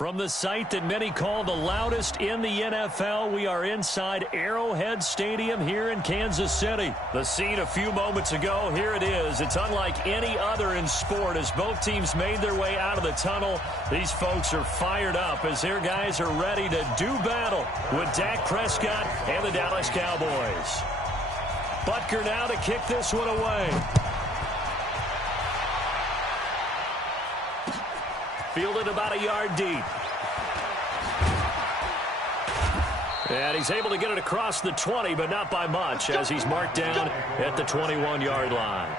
From the site that many call the loudest in the NFL, we are inside Arrowhead Stadium here in Kansas City. The scene a few moments ago, here it is. It's unlike any other in sport as both teams made their way out of the tunnel. These folks are fired up as their guys are ready to do battle with Dak Prescott and the Dallas Cowboys. Butker now to kick this one away. Fielded about a yard deep. And he's able to get it across the 20, but not by much, as he's marked down at the 21-yard line.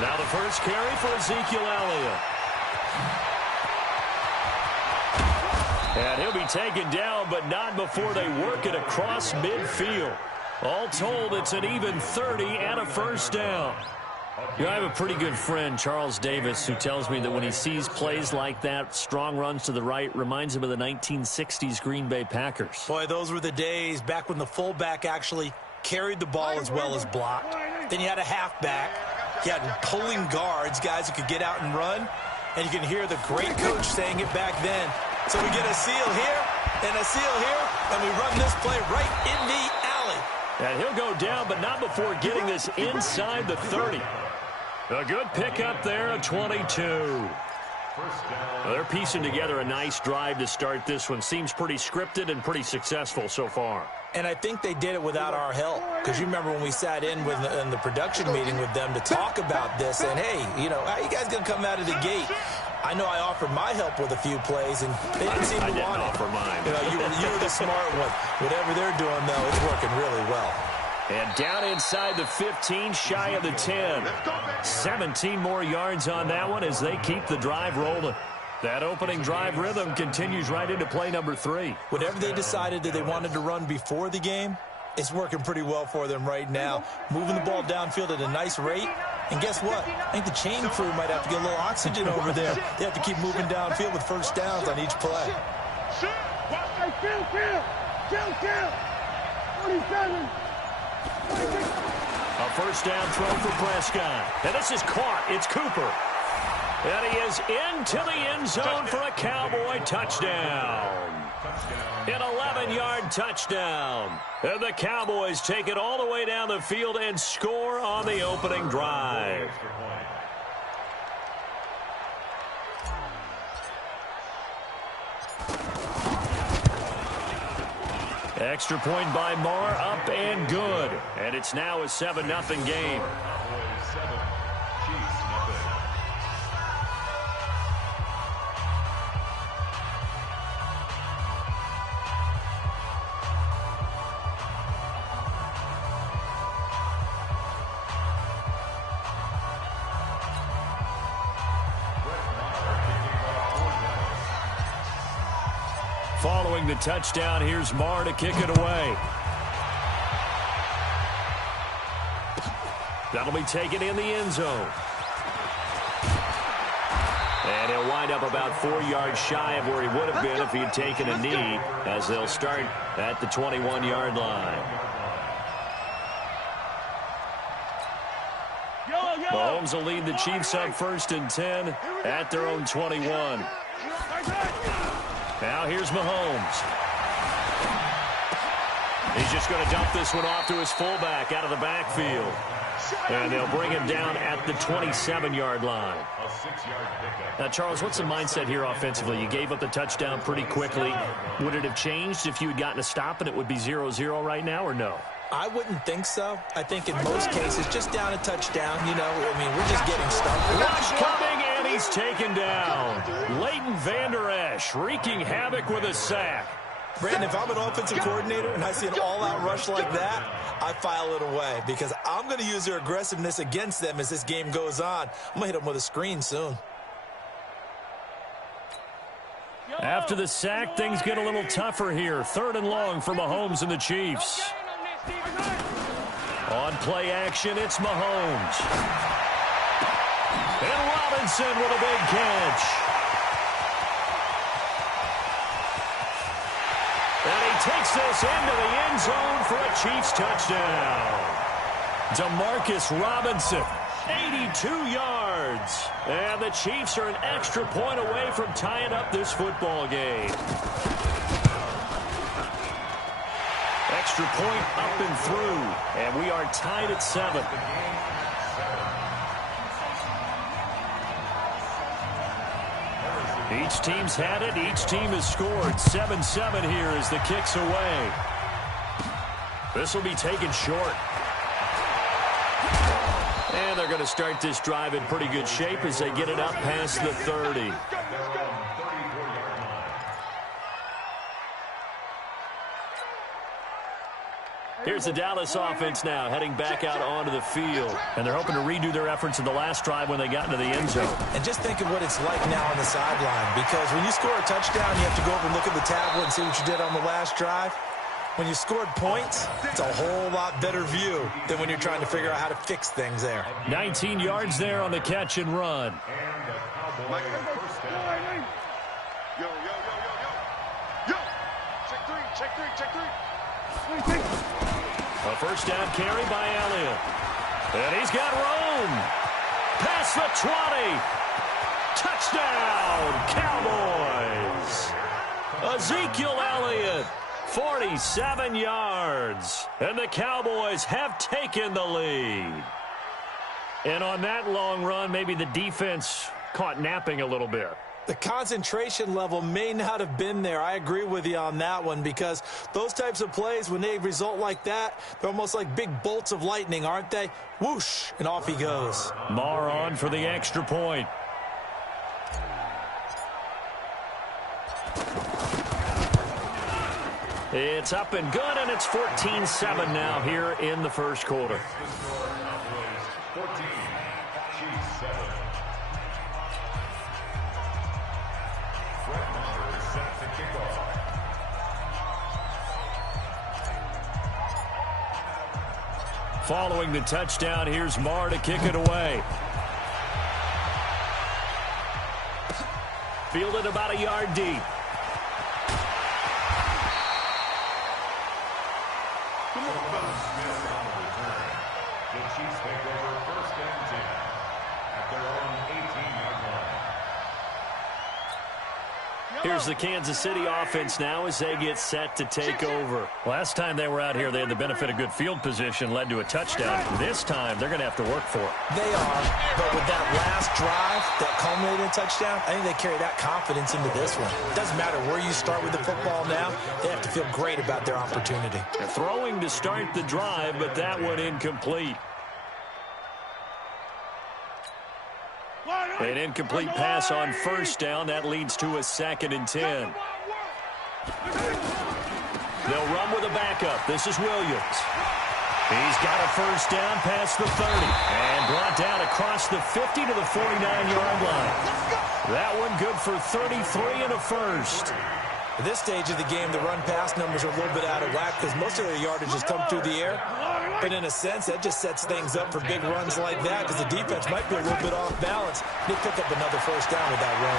Now the first carry for Ezekiel Elliott. And he'll be taken down, but not before they work it across midfield. All told, it's an even 30 and a first down. You know, I have a pretty good friend, Charles Davis, who tells me that when he sees plays like that, strong runs to the right, reminds him of the 1960s Green Bay Packers. Boy, those were the days back when the fullback actually carried the ball as well as blocked. Then you had a halfback. You had pulling guards, guys who could get out and run. And you can hear the great coach saying it back then. So we get a seal here and a seal here, and we run this play right in the alley. And he'll go down, but not before getting this inside the 30. A good pickup there, a 22. Well, they're piecing together a nice drive to start this one. Seems pretty scripted and pretty successful so far. And I think they did it without our help. Because you remember when we sat in the production meeting with them to talk about this, and hey, you know, how you guys going to come out of the gate? I know I offered my help with a few plays, and they didn't seem to want it. I didn't offer mine. You know, you were the smart one. Whatever they're doing, though, it's working really well. And down inside the 15, shy of the 10. 17 more yards on that one as they keep the drive rolling. That opening drive rhythm continues right into play number 3. Whatever they decided that they wanted to run before the game, it's working pretty well for them right now. Moving the ball downfield at a nice rate. And guess what? I think the chain crew might have to get a little oxygen over there. They have to keep moving downfield with first downs on each play. Kill. 47. A first down throw for Prescott. And this is caught. It's Cooper. And he is into the end zone for a Cowboy touchdown. An 11-yard touchdown. And the Cowboys take it all the way down the field and score on the opening drive. Extra point by Marr, up and good. And it's now a 7-0 game. Following the touchdown, here's Marr to kick it away. That'll be taken in the end zone. And he'll wind up about 4 yards shy of where he would have been if he had taken a knee, as they'll start at the 21-yard line. Mahomes will lead the Chiefs up 1st and 10 at their own 21. Now here's Mahomes. He's just going to dump this one off to his fullback out of the backfield. And they'll bring him down at the 27-yard line. Now, Charles, what's the mindset here offensively? You gave up the touchdown pretty quickly. Would it have changed if you had gotten a stop and it would be 0-0 right now, or no? I wouldn't think so. I think in most cases, just down a touchdown, you know, I mean, we're just getting stuck. Rush coming, and he's taken down. Leighton Vander Esch wreaking havoc with a sack. Brandon, if I'm an offensive coordinator and I see an all-out rush like that, I file it away because I'm going to use their aggressiveness against them as this game goes on. I'm going to hit them with a screen soon. After the sack, things get a little tougher here. 3rd and long for Mahomes and the Chiefs. On play action, it's Mahomes. And Robinson with a big catch. And he takes this into the end zone for a Chiefs touchdown. Demarcus Robinson, 82 yards. And the Chiefs are an extra point away from tying up this football game. Extra point up and through. And we are tied at 7. Each team's had it. Each team has scored. 7-7 here as the kick's away. This will be taken short. And they're going to start this drive in pretty good shape as they get it up past the 30. Here's the Dallas offense now heading back out onto the field. And they're hoping to redo their efforts in the last drive when they got into the end zone. And just think of what it's like now on the sideline. Because when you score a touchdown, you have to go over and look at the tablet and see what you did on the last drive. When you scored points, it's a whole lot better view than when you're trying to figure out how to fix things there. 19 yards there on the catch and run. A first down carry by Elliott. And he's got room. Past the 20. Touchdown, Cowboys. Ezekiel Elliott, 47 yards. And the Cowboys have taken the lead. And on that long run, maybe the defense caught napping a little bit. The concentration level may not have been there. I agree with you on that one because those types of plays, when they result like that, they're almost like big bolts of lightning, aren't they? Whoosh, and off he goes. Marr on for the extra point. It's up and good, and it's 14-7 now here in the first quarter. 14, Chiefs 7. Set to kick off. Following the touchdown, here's Marr to kick it away. Fielded about a yard deep. The Chiefs take over first and 10 at their own 18-yard line. Here's the Kansas City offense now as they get set to take over. Last time they were out here, they had the benefit of good field position, led to a touchdown. This time, they're going to have to work for it. They are, but with that last drive that culminated in a touchdown, I think they carry that confidence into this one. It doesn't matter where you start with the football now. They have to feel great about their opportunity. They're throwing to start the drive, but that one incomplete. An incomplete pass on first down. That leads to a 2nd and 10. They'll run with a backup. This is Williams. He's got a first down past the 30 and brought down across the 50 to the 49-yard line. That one good for 33 and a first. At this stage of the game, the run-pass numbers are a little bit out of whack because most of their yardage has come through the air. But in a sense, that just sets things up for big runs like that because the defense might be a little bit off balance. They pick up another first down with that run.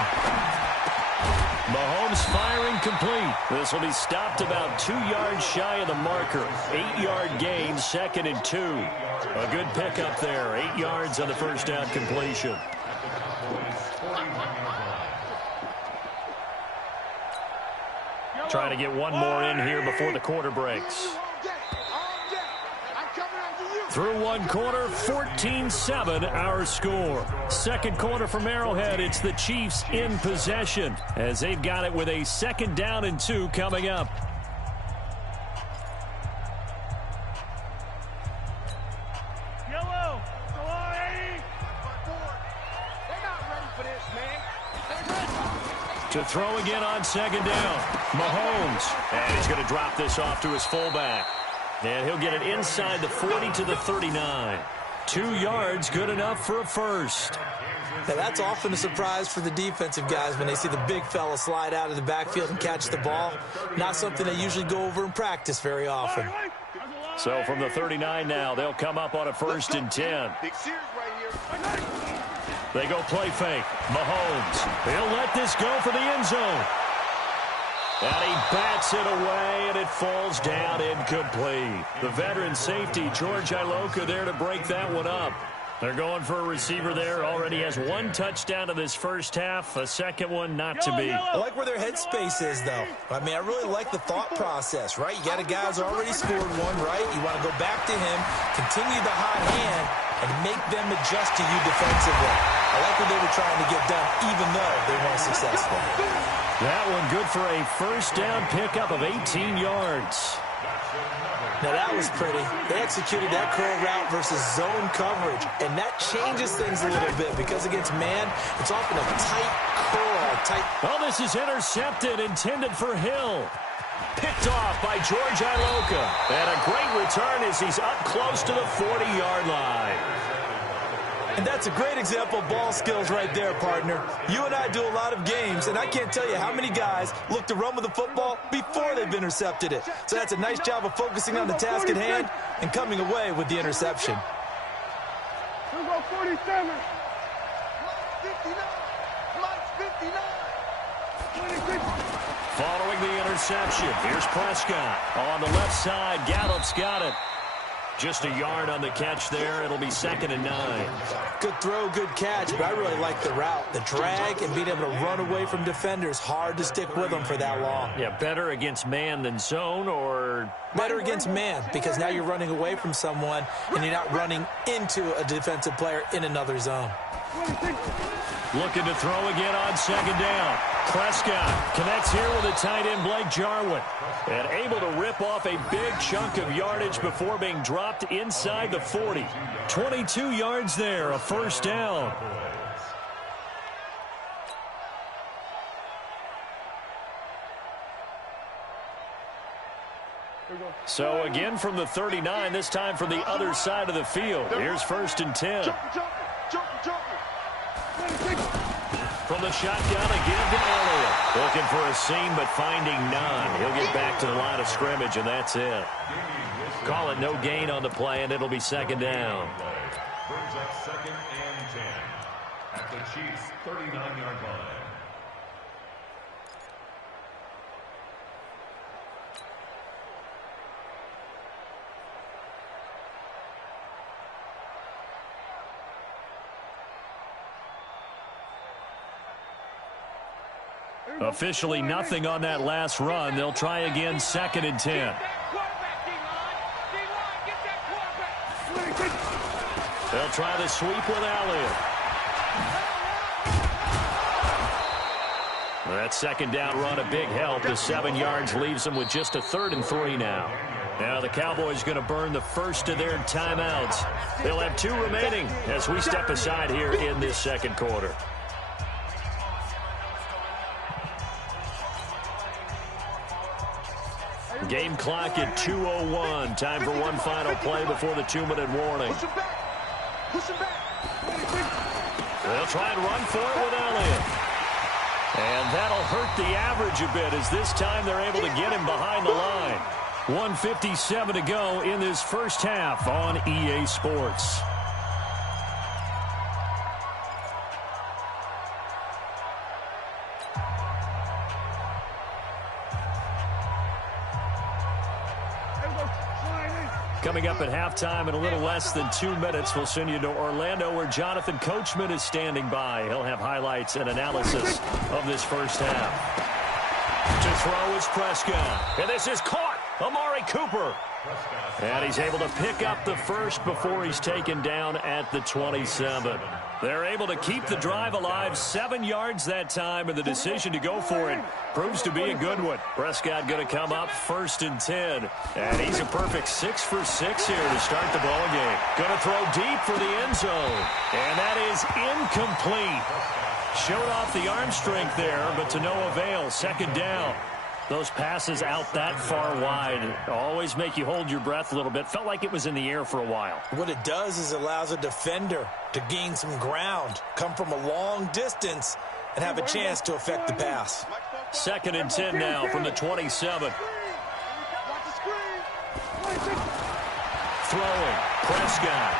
Mahomes firing complete. This will be stopped about 2 yards shy of the marker. 8-yard gain, 2nd and 2. A good pickup there. 8 yards on the first down completion. Trying to get one more in here before the quarter breaks. Through one quarter, 14-7 our score. Second quarter from Arrowhead, it's the Chiefs in possession as they've got it with a 2nd down and 2 coming up. Yellow, go on, 80. They're not ready for this, man. To throw again on 2nd down. Mahomes, and he's going to drop this off to his fullback. And he'll get it inside the 40 to the 39. 2 yards, good enough for a first. Now, that's often a surprise for the defensive guys when they see the big fella slide out of the backfield and catch the ball. Not something they usually go over in practice very often. So from the 39 now, they'll come up on a 1st and 10. Big series right here. They go play fake. Mahomes. He'll let this go for the end zone. And he bats it away, and it falls down incomplete. The veteran safety, George Iloka, there to break that one up. They're going for a receiver there. Already has 1 touchdown in this first half. A second one not to be. I like where their headspace is, though. I mean, I really like the thought process, right? You got a guy who's already scored one, right? You want to go back to him, continue the hot hand, and make them adjust to you defensively. I like what they were trying to get done, even though they weren't successful. That one good for a first down pickup of 18 yards. Now, that was pretty. They executed that curl route versus zone coverage, and that changes things a little bit because against man, it's often a tight curl, Oh, this is intercepted, intended for Hill. Picked off by George Iloka. And a great return as he's up close to the 40-yard line. And that's a great example of ball skills right there, partner. You and I do a lot of games, and I can't tell you how many guys look to run with the football before they've intercepted it. So that's a nice job of focusing on the task at hand and coming away with the interception. Here we go, 47. 59. Mike's 59. 26. Following the interception, here's Prescott. On the left side, Gallup's got it. Just a yard on the catch there. It'll be 2nd and 9. Good throw, good catch, but I really like the route. The drag and being able to run away from defenders. Hard to stick with them for that long. Yeah, better against man than zone, or... Better against man, because now you're running away from someone and you're not running into a defensive player in another zone. Looking to throw again on 2nd down. Prescott connects here with a tight end, Blake Jarwin. And able to rip off a big chunk of yardage before being dropped inside the 40. 22 yards there, a first down. So again from the 39, this time from the other side of the field. Here's 1st and 10. From the shotgun again to Elliott. Looking for a seam, but finding none. He'll get back to the line of scrimmage, and that's it. Call it no gain on the play, and it'll be 2nd down. Brings up 2nd and 10 at the Chiefs' 39-yard line. Officially nothing on that last run. They'll try again, 2nd and 10. They'll try the sweep with Elliott. That 2nd down run, a big help. The 7 yards leaves them with just a 3rd and 3 now. Now the Cowboys going to burn the first of their timeouts. They'll have 2 remaining as we step aside here in this 2nd quarter. Game clock at 2:01. Time for one final play before the 2-minute warning. They'll try and run for it with Elliott. And that'll hurt the average a bit as this time they're able to get him behind the line. 1:57 to go in this first half on EA Sports. Coming up at halftime in a little less than 2 minutes, we'll send you to Orlando where Jonathan Coachman is standing by. He'll have highlights and analysis of this first half. To throw is Prescott. And this is caught. Amari Cooper. And he's able to pick up the first before he's taken down at the 27. They're able to keep the drive alive, 7 yards that time, and the decision to go for it proves to be a good one. Prescott going to come up 1st and 10. And he's a perfect 6 for 6 here to start the ball game. Going to throw deep for the end zone. And that is incomplete. Showed off the arm strength there, but to no avail. 2nd down. Those passes out that far wide always make you hold your breath a little bit. Felt like it was in the air for a while. What it does is it allows a defender to gain some ground, come from a long distance, and have a chance to affect the pass. 2nd and 10 now from the 27. throwing. Prescott.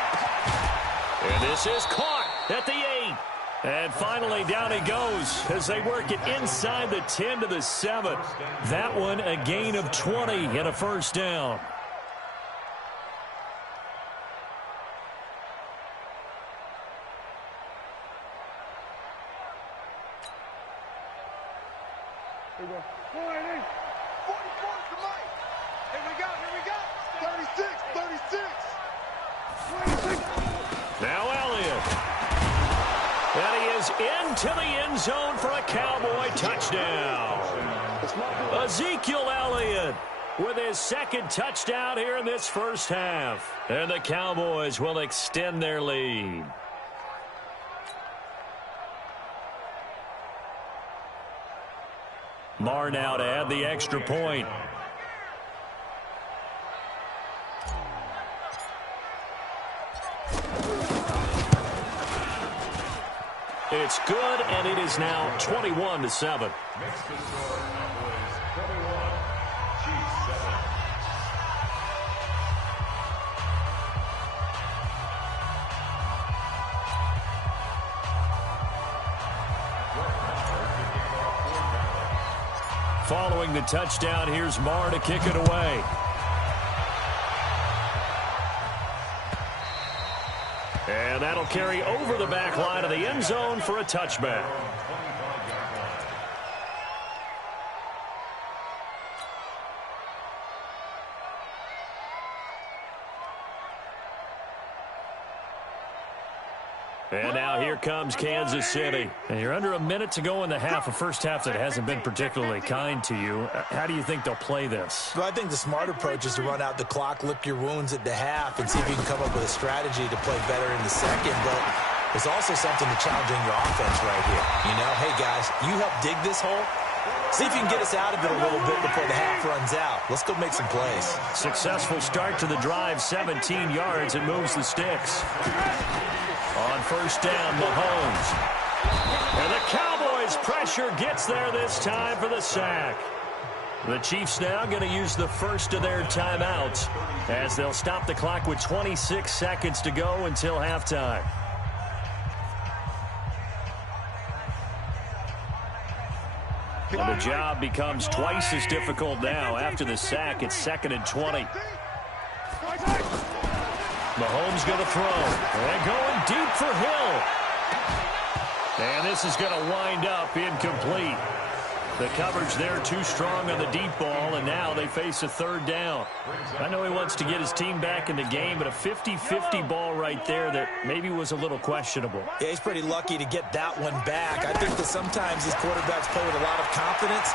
And this is caught at the 8. And finally, down he goes as they work it inside the 10 to the 7. That one a gain of 20 and a first down. Here we go. 44 to Mike. Here we go. 36. Now Elliott. And he is into the end zone for a Cowboy touchdown. Ezekiel Elliott with his second touchdown here in this first half. And the Cowboys will extend their lead. Marr now to add the extra point. It's good, and it is now 21 to 7. Makes the score Cowboys 21, Chiefs 7. Following the touchdown, here's Marr to kick it away. And that'll carry over the back line of the end zone for a touchback. And now here comes Kansas City. And you're under a minute to go in the half, a first half that hasn't been particularly kind to you. How do you think they'll play this? Well, I think the smart approach is to run out the clock, lick your wounds at the half, and see if you can come up with a strategy to play better in the second. But there's also something to challenging your offense right here. You know, hey, guys, you help dig this hole. See if you can get us out of it a little bit before the half runs out. Let's go make some plays. Successful start to the drive, 17 yards, and moves the sticks. On first down, Mahomes. And the Cowboys' pressure gets there this time for the sack. The Chiefs now going to use the first of their timeouts as they'll stop the clock with 26 seconds to go until halftime. And the job becomes twice as difficult now. After the sack, it's 2nd and 20. Mahomes going to throw. And going deep for Hill. And this is going to wind up incomplete. The coverage there too strong on the deep ball, and now they face a third down. I know he wants to get his team back in the game, but a 50-50 ball right there that maybe was a little questionable. Yeah, he's pretty lucky to get that one back. I think that sometimes these quarterbacks play with a lot of confidence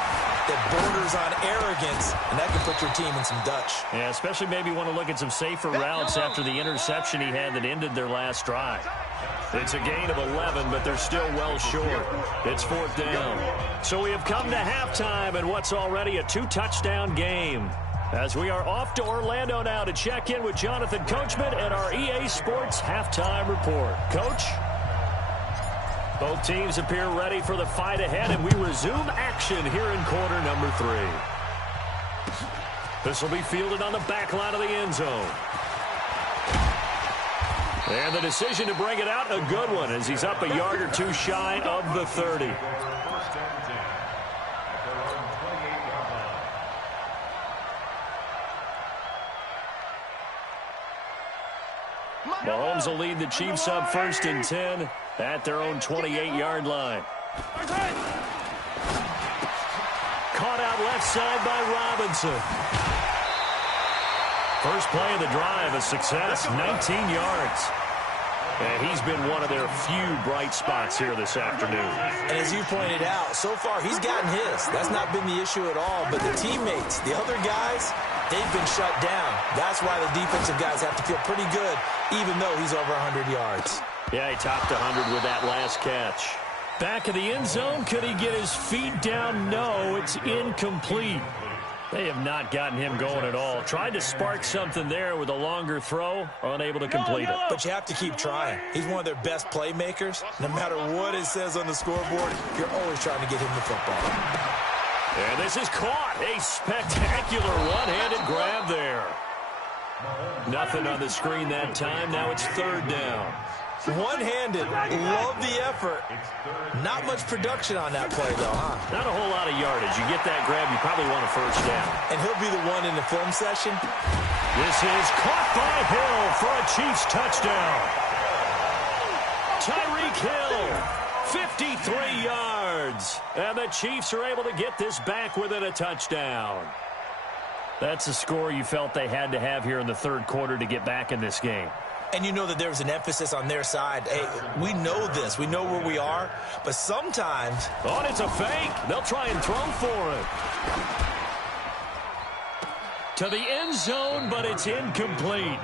that borders on arrogance, and that can put your team in some Dutch. Yeah, especially maybe want to look at some safer routes after the interception he had that ended their last drive. It's a gain of 11, but they're still well short. It's 4th down. So we have come to halftime in what's already a 2-touchdown game. As we are off to Orlando now to check in with Jonathan Coachman and our EA Sports Halftime Report. Coach? Both teams appear ready for the fight ahead, and we resume action here in quarter number 3. This will be fielded on the back line of the end zone. And the decision to bring it out, a good one, as he's up a yard or two shy of the 30. Mahomes will lead the Chiefs up 1st and 10 at their own 28-yard line. Caught out left side by Robinson. First play of the drive, a success, 19 yards. And he's been one of their few bright spots here this afternoon. And as you pointed out, so far he's gotten his. That's not been the issue at all. But the teammates, the other guys, they've been shut down. That's why the defensive guys have to feel pretty good, even though he's over 100 yards. Yeah, he topped 100 with that last catch. Back of the end zone, could he get his feet down? No, it's incomplete. They have not gotten him going at all. Tried to spark something there with a longer throw, unable to complete it. But you have to keep trying. He's one of their best playmakers. No matter what it says on the scoreboard, you're always trying to get him the football. And this is caught. A spectacular one-handed grab there. Nothing on the screen that time. Now it's third down. One-handed. Love the effort. Not much production on that play, though, huh? Not a whole lot of yardage. You get that grab, you probably want a first down. And he'll be the one in the film session. This is caught by Hill for a Chiefs touchdown. Tyreek Hill, 53 yards. And the Chiefs are able to get this back within a touchdown. That's a score you felt they had to have here in the third quarter to get back in this game. And you know that there's an emphasis on their side. Hey, we know this. We know where we are. But sometimes... Oh, and it's a fake. They'll try and throw for it. To the end zone, but it's incomplete.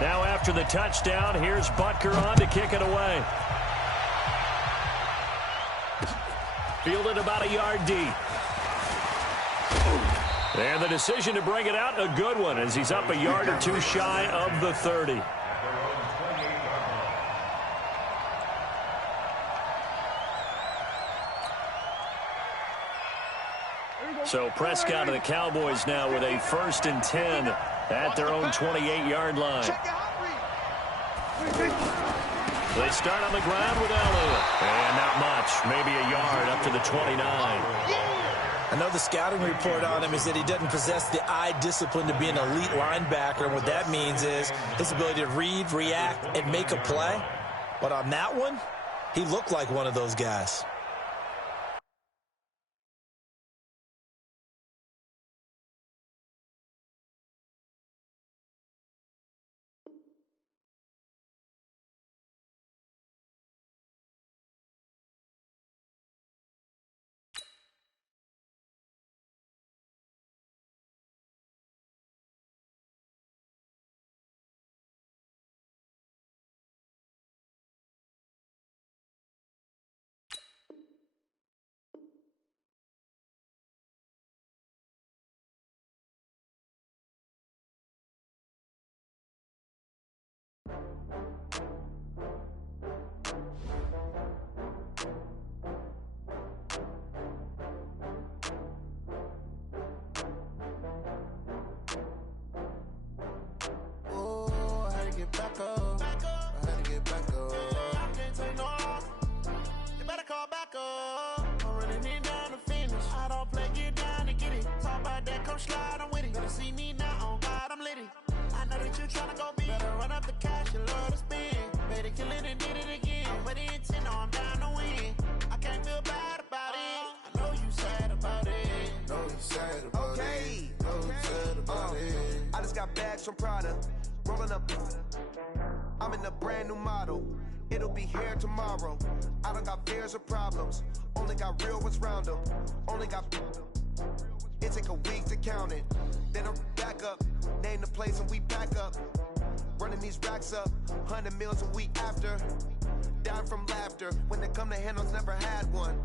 Now after the touchdown, here's Butker on to kick it away. Fielded about a yard deep. And the decision to bring it out, a good one, as he's up a yard or two shy of the 30. So Prescott and the Cowboys now with a 1st and 10 at their own 28-yard line. They start on the ground with Elliott. And not much, maybe a yard up to the 29. I know the scouting report on him is that he doesn't possess the eye discipline to be an elite linebacker. And what that means is his ability to read, react, and make a play. But on that one, he looked like one of those guys. From Prada, rolling up. I'm in a brand new model. It'll be here tomorrow. I don't got fears or problems. Only got real ones round them. Only got. It take a week to count it. Then I'm back up. Name the place and we pack up. Running these racks up. 100 meals a week after. Down from laughter. When they come to handles, never had one.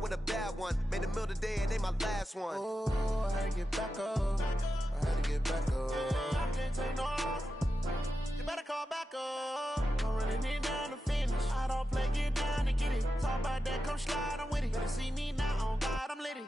With a bad one. Made a meal today and ain't my last one. Oh, I had to get back up. I had to get back up. I can't take no off. You better call back up. I'm running it down to finish. I don't play, get down and get it. Talk about that, come slide, I'm with it. Better see me now, on God, I'm litty.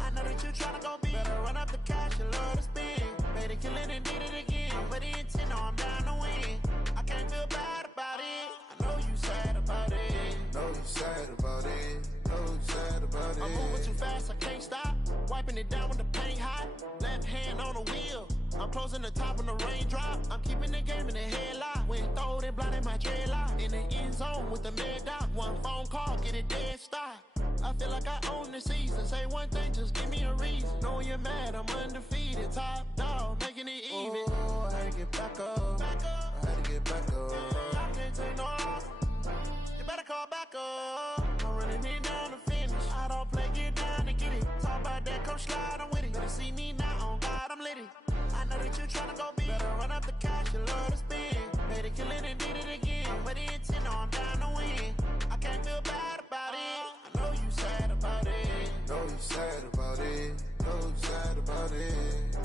I know that you tryna go big. Better run up the cash, you love to spin. Made it, kill it, and did it again. But the intent, no, I'm down to win. I can't feel bad about it. I know you sad about it. Know you sad about it. Know you sad about it. I'm moving too fast, I can't stop. Wiping it down with the paint hot. Left hand on the wheel. I'm closing the top when the raindrop. I'm keeping the game in the headlock. When throwed and blinded my dreadlock. In the end zone with the mad dot. One phone call, get it dead stop. I feel like I own the season. Say one thing, just give me a reason. Knowing you're mad, I'm undefeated. Top dog, making it even. Oh, I had to get back up. I had to get back up. I can't take no off. You better call back up. I'm running it down to finish. I don't play, get down and get it. Talk about that, come slide, I'm with it. Better see me now, on God, I'm litty. I know that you tryna go big. Better run up the cash, you love to spin. Made it, kill it, and did it again. But the intent, no, I'm down to win. I can't feel bad about it. I know you sad about it. Know you sad about it. Know you sad about it.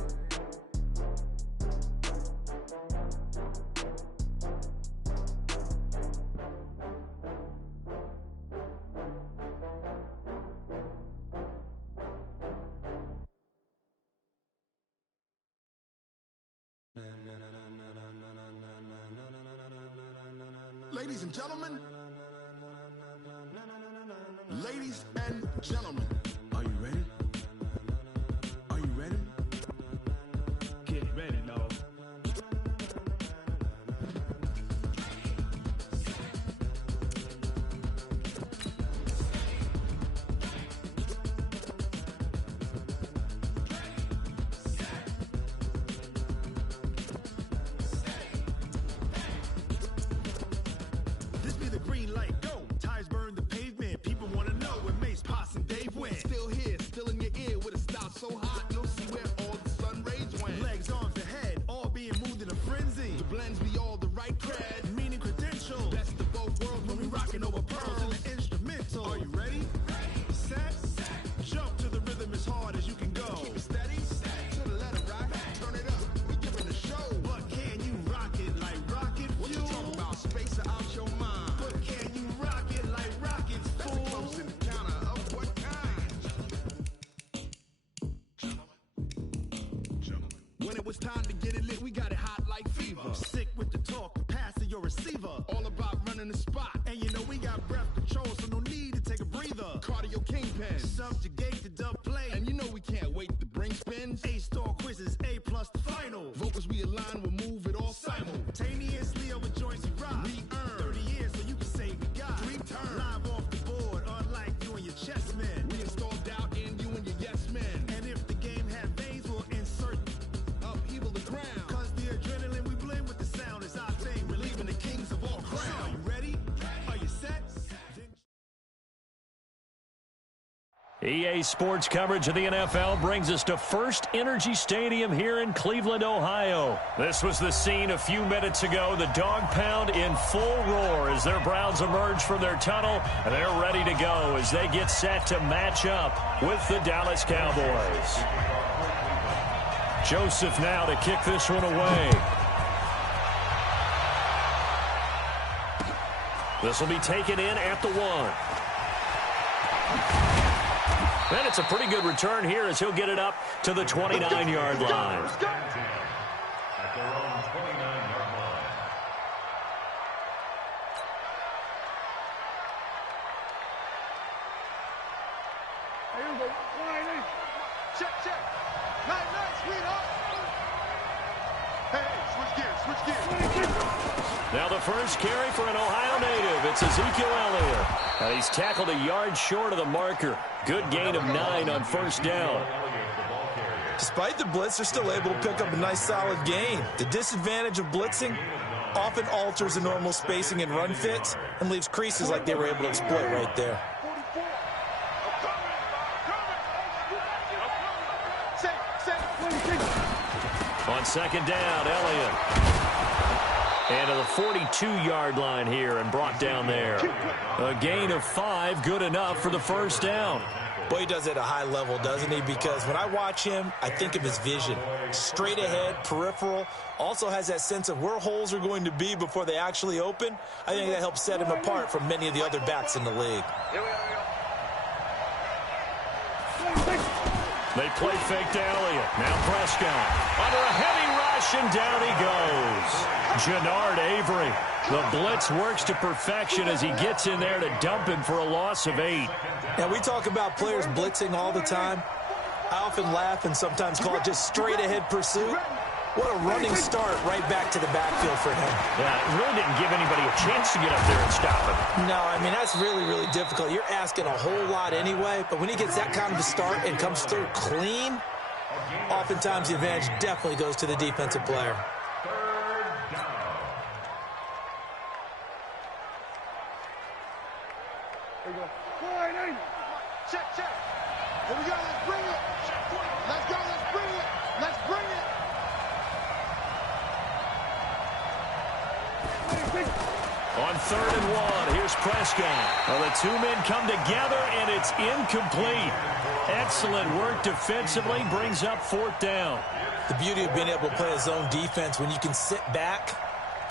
Ladies and gentlemen, ladies and gentlemen, are you ready? Are you ready? Get ready, y'all. This be the green light, go. Tires burn the pavement. People want to know where Mace, Potts, and Dave went. Still here, still in your ear with a style so hot, you'll see where all the sun rays went. Legs, arms, and head, all being moved in a frenzy. The blends be all the right cred, meaning credentials. Best of both worlds when we rocking over pearls and the instrumental. Are you ready? Set, jump to the rhythm as hard as you can go. Keep it steady, to the letter, right? Turn it up, we giving a show. But can you rock it like rocket fuel? What you talking about? Space out your mind. But can you rock it like rockets, fool? That's a close encounter of what kind? Gentlemen. When it was time to get it lit, we got it hot like fever. Sick with the talk, pass to your receiver. All about running the spot. And you know we got breath control, so no need to take a breather. Cardio kingpin, subjugate the dub play. And you know we can't wait to bring spins. A-star quizzes, A+ the final. Vocals we align, we'll move it all simultaneously over joints we rock. We earn 30 years so you can say we got 3 turns. Live off the board, unlike you and your chess men. We install doubt in you and your yes men. And if the game had veins, we'll insert upheaval the ground. Cause the adrenaline we blend with the sound is our thing. Relieving the kings of all crowns. So are you ready? Are you set? EA Sports coverage of the NFL brings us to First Energy Stadium here in Cleveland, Ohio. This was the scene a few minutes ago. The dog pound in full roar as their Browns emerge from their tunnel, and they're ready to go as they get set to match up with the Dallas Cowboys. Joseph now to kick this one away. This will be taken in at the 1. And it's a pretty good return here as he'll get it up to the 29-yard line. At their own 29-yard line. Here we go. Line, check, check. Nice, sweetheart. Hey, switch gears. Now the first carry for an Ohio native. It's Ezekiel Elliott. And he's tackled a yard short of the marker. Good gain of 9 on first down. Despite the blitz, they're still able to pick up a nice solid gain. The disadvantage of blitzing often alters the normal spacing and run fits and leaves creases like they were able to exploit right there. On second down, Elliott. And to the 42-yard line here and brought down there. A gain of 5, good enough for the first down. Boy, he does it at a high level, doesn't he? Because when I watch him, I think of his vision. Straight ahead, peripheral. Also has that sense of where holes are going to be before they actually open. I think that helps set him apart from many of the other backs in the league. They play fake to Elliott. Now Prescott. Under a heavy rush, and down he goes. Jannard Avery. The blitz works to perfection as he gets in there to dump him for a loss of 8. Now, we talk about players blitzing all the time. I often laugh and sometimes call it just straight-ahead pursuit. What a running start right back to the backfield for him. Yeah, it really didn't give anybody a chance to get up there and stop him. No, I mean, that's really, really difficult. You're asking a whole lot anyway, but when he gets that kind of a start and comes through clean, oftentimes the advantage definitely goes to the defensive player. Here we go. Line, check, check. Here we go, let's bring it. Let's go, let's bring it. Let's bring it. On 3rd and 1, here's Prescott. Well, the two men come together, and it's incomplete. Excellent work defensively, brings up 4th down. The beauty of being able to play a zone defense when you can sit back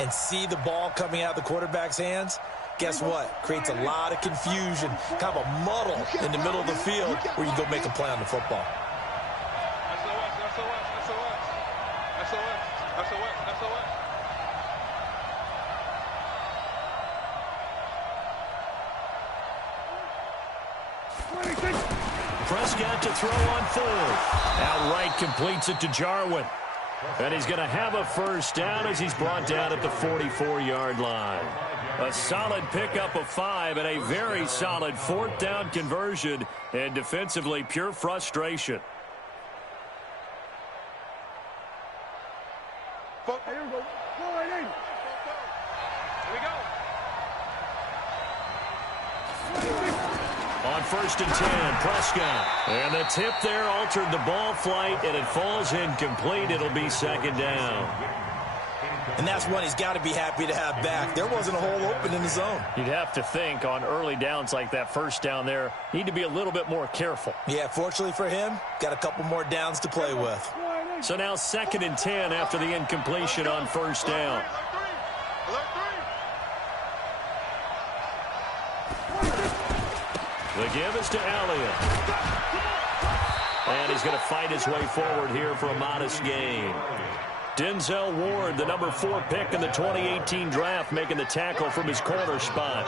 and see the ball coming out of the quarterback's hands, guess what? Creates a lot of confusion, kind of a muddle in the middle of the field where you go make a play on the football. Prescott to throw on fourth. Outright completes it to Jarwin. And he's going to have a first down as he's brought down at the 44-yard line. A solid pickup of 5 and a very solid fourth down conversion. And defensively, pure frustration. Here we go. Here we go. On 1st and 10, Prescott. And the tip there altered the ball flight, and it falls incomplete. It'll be 2nd down. And that's one he's got to be happy to have back. There wasn't a hole open in the zone. You'd have to think on early downs like that first down there, need to be a little bit more careful. Yeah, fortunately for him, got a couple more downs to play with. So now 2nd and 10 after the incompletion on 1st down. The give is to Elliott. And he's going to fight his way forward here for a modest gain. Denzel Ward, the number 4 pick in the 2018 draft, making the tackle from his corner spot.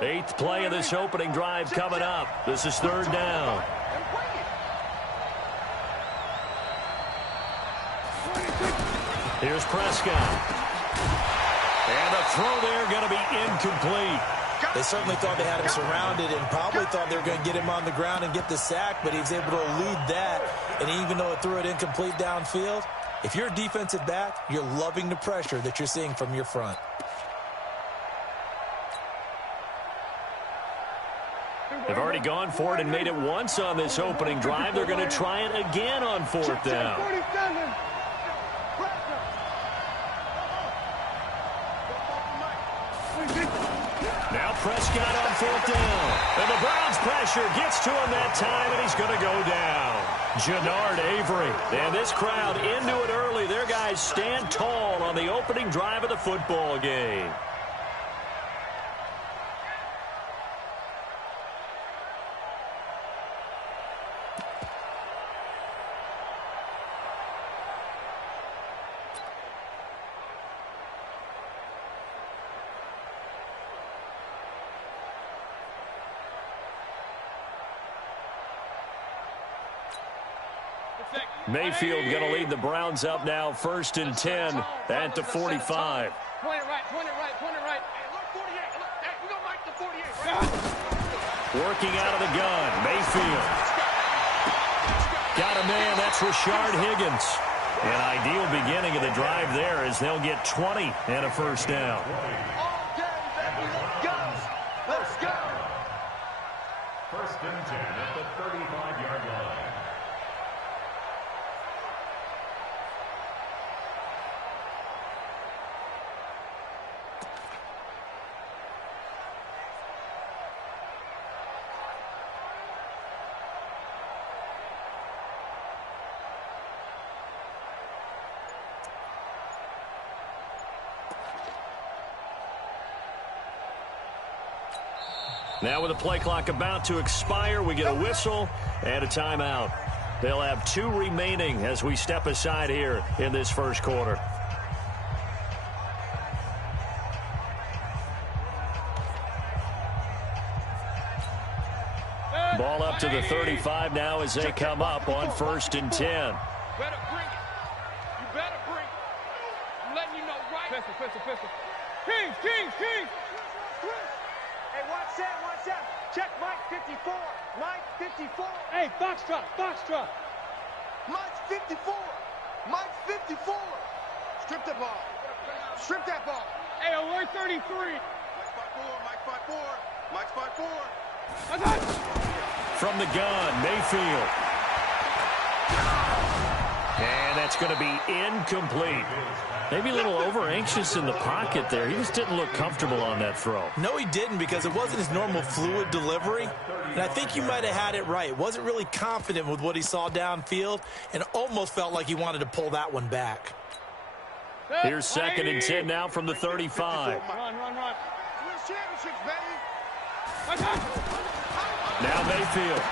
8th play of this opening drive coming up. This is 3rd down. Here's Prescott. And the throw there going to be incomplete. They certainly thought they had him surrounded and probably thought they were going to get him on the ground and get the sack, but he was able to elude that. And even though it threw it incomplete downfield, if you're a defensive back, you're loving the pressure that you're seeing from your front. They've already gone for it and made it once on this opening drive. They're going to try it again on 4th down. Now Prescott on 4th down. And the Browns pressure gets to him that time, and he's going to go down. Jannard Avery. And this crowd into it early. Their guys stand tall on the opening drive of the football game. Mayfield going to lead the Browns up now, 1st and 10 at the 45. Point it right, point it right, point it right. Hey, look, 48. Look, hey, we're going to mark the 48, right? Working out of the gun, Mayfield. Got a man, that's Rashard Higgins. An ideal beginning of the drive there as they'll get 20 and a first down. All day, baby, let's go. Let's go. 1st and 10 at the 35-yard line. Now with the play clock about to expire, we get a whistle and a timeout. They'll have 2 remaining as we step aside here in this first quarter. Ball up to the 35 now as they come up on 1st and 10. Better bring it. You better bring it. I'm letting you know right. Pistol. Kings. Hey, watch that. Check Mike 54. Mike 54. Hey, Foxtrot. Mike's 54. Mike's 54. Strip the ball. Strip that ball. Hey, alert 33. Mike's 5'4. From the gun, Mayfield. And that's going to be incomplete. Maybe a little over-anxious in the pocket there. He just didn't look comfortable on that throw. No, he didn't, because it wasn't his normal fluid delivery. And I think you might have had it right. Wasn't really confident with what he saw downfield and almost felt like he wanted to pull that one back. Here's 2nd and 10 now from the 35. Run. Win championships, baby. Now Mayfield.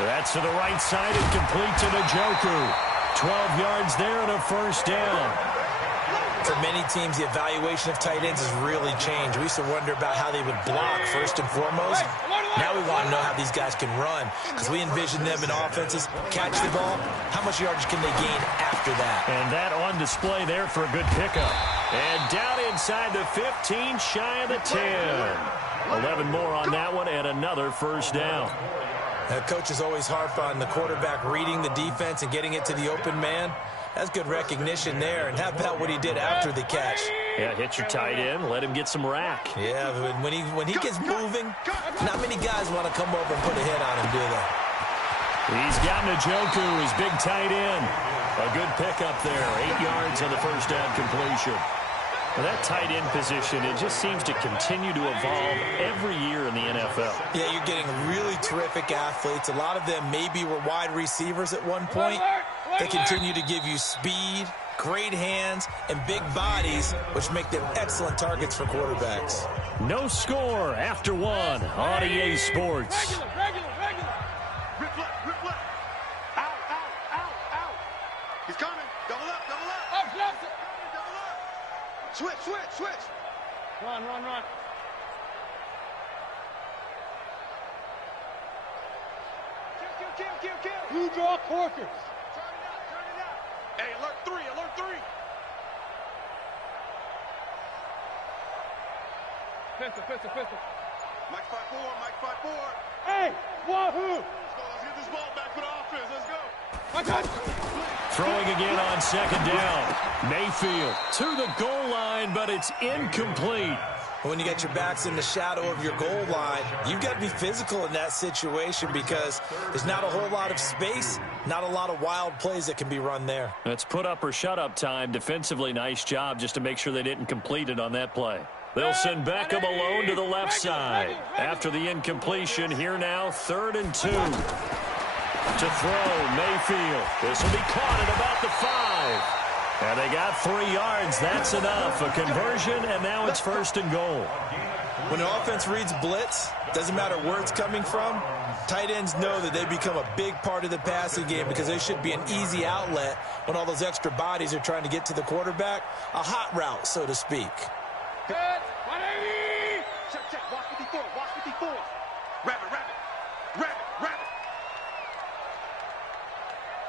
That's to the right side and complete to Njoku. 12 yards there and a first down. for many teams, the evaluation of tight ends has really changed. We used to wonder about how they would block first and foremost. Now we want to know how these guys can run, because we envision them in offenses catch the ball. How much yardage can they gain after that? And that on display there for a good pickup. And down inside the 15, shy of the 10. 11 more on that one, and another first down. Coaches always harp on the quarterback reading the defense and getting it to the open man. That's good recognition there. And how about what he did after the catch? Yeah, hit your tight end, let him get some rack. Yeah, but when he gets moving, not many guys want to come over and put a hit on him, do they? He's got Njoku, his big tight end. A good pickup there, 8 yards on the first down completion. Well, that tight end position, it just seems to continue to evolve every year in the NFL. Yeah, you're getting really terrific athletes. A lot of them maybe were wide receivers at one point. They continue to give you speed, great hands, and big bodies, which make them excellent targets for quarterbacks. No score after one on EA Sports. Regular. Rip left. Out. He's coming. Double up. Up, left. Double up. Switch. Run. Kill. You draw corkers. Turn it out. Hey, alert three. Pistol. Mike 5-4. Hey, wahoo! Let's get this ball back for the offense. Let's go. Throwing again on second down. Mayfield to the goal line, but it's incomplete. When you get your backs in the shadow of your goal line, you've got to be physical in that situation because there's not a whole lot of space, not a lot of wild plays that can be run there. That's put up or shut up time. Defensively, nice job just to make sure they didn't complete it on that play. They'll send Beckham alone to the left side. After the incompletion, here now, 3rd and 2. To throw, Mayfield. This will be caught at about the 5. And they got 3 yards. That's enough. A conversion, and now it's 1st and goal. When an offense reads blitz, doesn't matter where it's coming from, tight ends know that they become a big part of the passing game because they should be an easy outlet when all those extra bodies are trying to get to the quarterback. A hot route, so to speak. Good. 180. Check. Watch 54. Rabbit.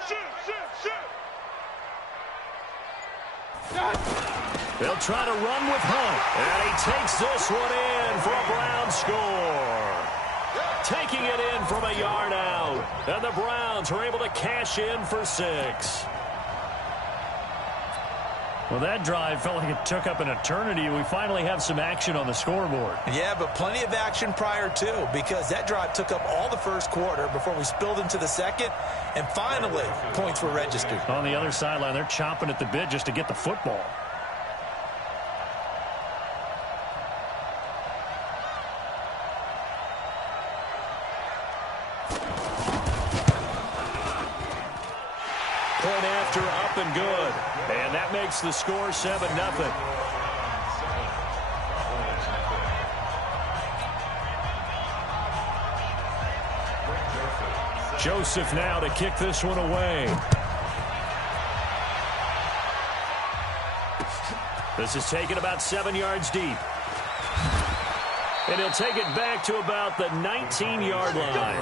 Shoot. They'll try to run with Hunt. And he takes this one in for a Brown score. Taking it in from a yard out. And the Browns are able to cash in for 6. Well, that drive felt like it took up an eternity. We finally have some action on the scoreboard. Yeah, but plenty of action prior to, because that drive took up all the first quarter before we spilled into the second, and finally, points were registered. On the other sideline, they're chomping at the bit just to get the football. Point after, up and good. And that makes the score 7-0. Joseph now to kick this one away. This is taken about 7 yards deep. And he'll take it back to about the 19-yard line.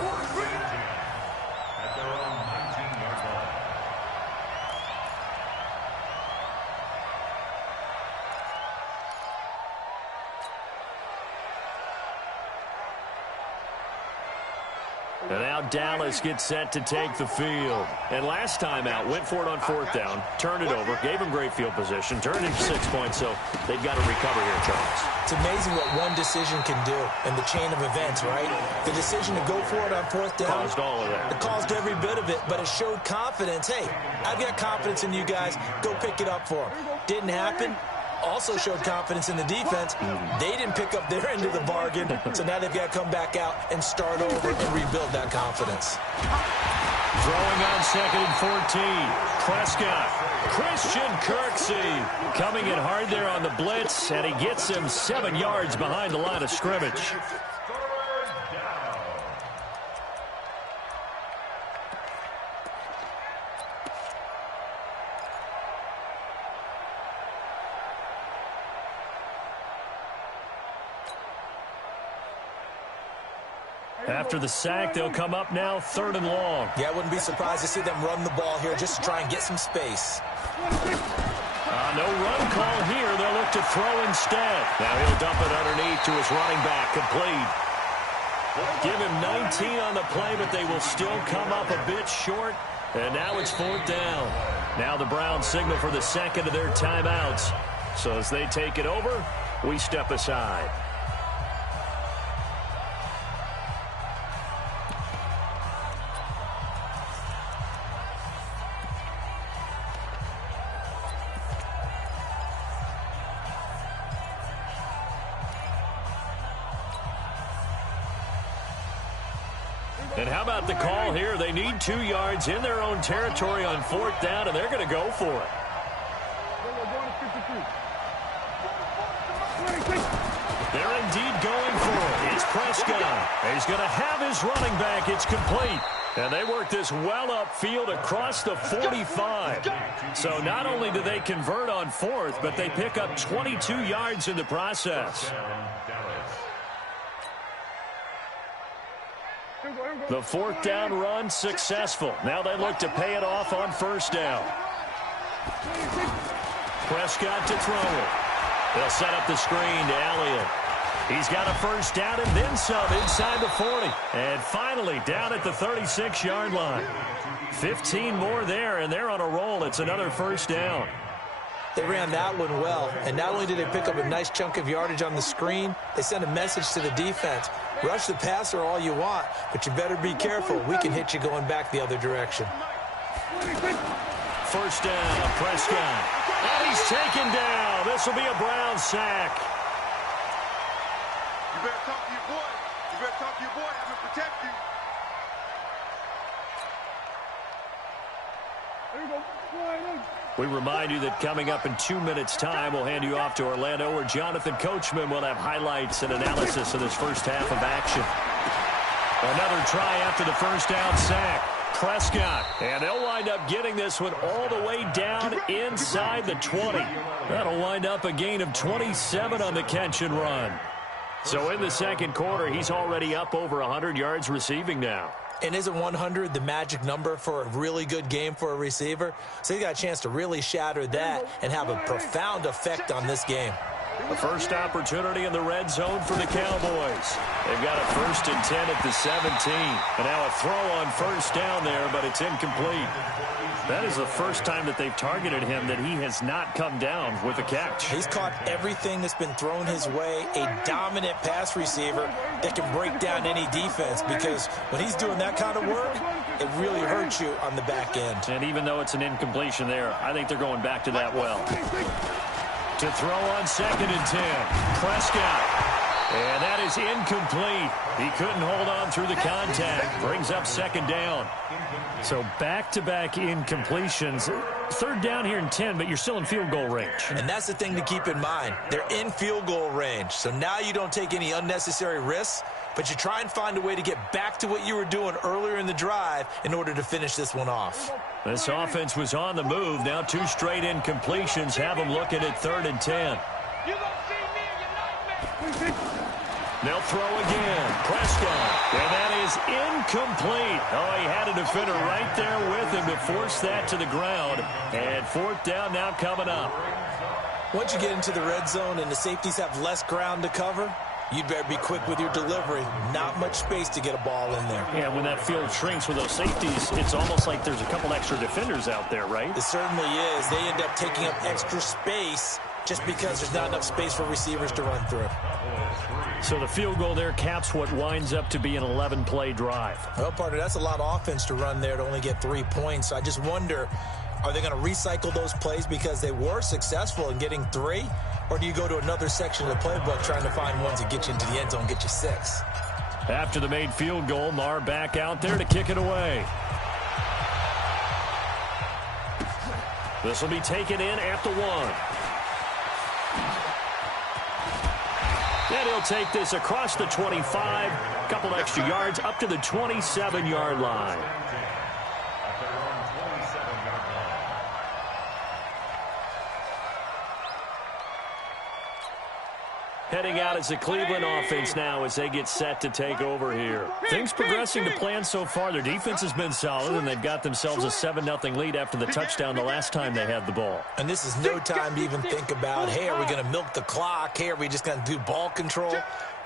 And now Dallas gets set to take the field. And last time out, went for it on 4th down, turned it over, gave him great field position, turned it 6 points, so they've got to recover here, Charles. It's amazing what one decision can do in the chain of events, right? The decision to go for it on 4th down. Caused all of that. It caused every bit of it, but it showed confidence. Hey, I've got confidence in you guys. Go pick it up for them. Didn't happen. Also showed confidence in the defense. They didn't pick up their end of the bargain, so now they've got to come back out and start over and rebuild that confidence. Throwing on 2nd and 14. Prescott. Christian Kirksey coming in hard there on the blitz, and he gets him 7 yards behind the line of scrimmage. After the sack, they'll come up now 3rd and long. Yeah, I wouldn't be surprised to see them run the ball here just to try and get some space. No run call here. They'll look to throw instead. Now he'll dump it underneath to his running back. Complete. Give him 19 on the play, but they will still come up a bit short. And now it's 4th down. Now the Browns signal for the second of their timeouts. So as they take it over, we step aside. And how about the call here? They need 2 yards in their own territory on 4th down, and they're going to go for it. They're indeed going for it. It's Prescott. He's going to have his running back. It's complete. And they work this well upfield across the 45. So not only do they convert on 4th, but they pick up 22 yards in the process. The 4th down run successful. Now they look to pay it off on 1st down. Prescott to throw it. They'll set up the screen to Elliott. He's got a 1st down and then some inside the 40. And finally down at the 36-yard line. 15 more there, and they're on a roll. It's another 1st down. They ran that one well, and not only did they pick up a nice chunk of yardage on the screen, they sent a message to the defense. Rush the passer all you want, but you better be careful. We can hit you going back the other direction. 1st down, Prescott. And he's taken down. This will be a Brown sack. You better talk to your boy. You better talk to your boy. I'm going to protect you. There you go. We remind you that coming up in 2 minutes' time, we'll hand you off to Orlando, where Jonathan Coachman will have highlights and analysis of this first half of action. Another try after the 1st down sack. Prescott, and they'll wind up getting this one all the way down inside the 20. That'll wind up a gain of 27 on the catch and run. So in the second quarter, he's already up over 100 yards receiving now. And isn't 100 the magic number for a really good game for a receiver? So he got a chance to really shatter that and have a profound effect on this game. The first opportunity in the red zone for the Cowboys. They've got a 1st and 10 at the 17. And now a throw on 1st down there, but it's incomplete. That is the first time that they've targeted him that he has not come down with a catch. He's caught everything that's been thrown his way, a dominant pass receiver that can break down any defense, because when he's doing that kind of work, it really hurts you on the back end. And even though it's an incompletion there, I think they're going back to that well. To throw on 2nd and 10, Prescott. And that is incomplete. He couldn't hold on through the contact. Brings up 2nd down. So back-to-back incompletions. 3rd down here and 10, but you're still in field goal range. And that's the thing to keep in mind. They're in field goal range. So now you don't take any unnecessary risks, but you try and find a way to get back to what you were doing earlier in the drive in order to finish this one off. This offense was on the move. Now 2 straight incompletions have them looking at 3rd and 10. They'll throw again. Prescott. And that is incomplete. Oh, he had a defender right there with him to force that to the ground. And 4th down now coming up. Once you get into the red zone and the safeties have less ground to cover, you'd better be quick with your delivery. Not much space to get a ball in there. Yeah, when that field shrinks with those safeties, it's almost like there's a couple extra defenders out there, right? It certainly is. They end up taking up extra space just because there's not enough space for receivers to run through. So the field goal there caps what winds up to be an 11-play drive. Well, partner, that's a lot of offense to run there to only get 3 points. I just wonder, are they going to recycle those plays because they were successful in getting 3? Or do you go to another section of the playbook trying to find ones that get you into the end zone, get you 6? After the made field goal, Marr back out there to kick it away. This will be taken in at the 1. And he'll take this across the 25, a couple extra yards up to the 27-yard line. Heading out as the Cleveland offense now as they get set to take over here. Things progressing to plan so far. Their defense has been solid, and they've got themselves a 7-0 lead after the touchdown the last time they had the ball. And this is no time to even think about, hey, are we going to milk the clock? Hey, are we just going to do ball control?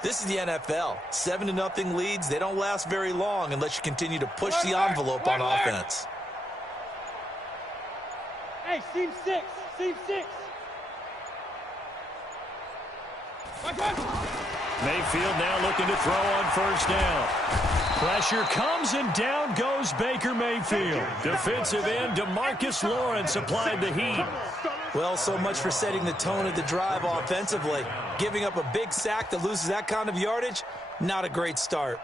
This is the NFL. 7-0 leads, they don't last very long unless you continue to push the envelope on offense. Hey, seam 6. Seam 6. Mayfield now looking to throw on first down. Pressure comes and down goes Baker Mayfield. Defensive end DeMarcus Lawrence applied the heat. Well, so much for setting the tone of the drive offensively. Giving up a big sack that loses that kind of yardage, not a great start.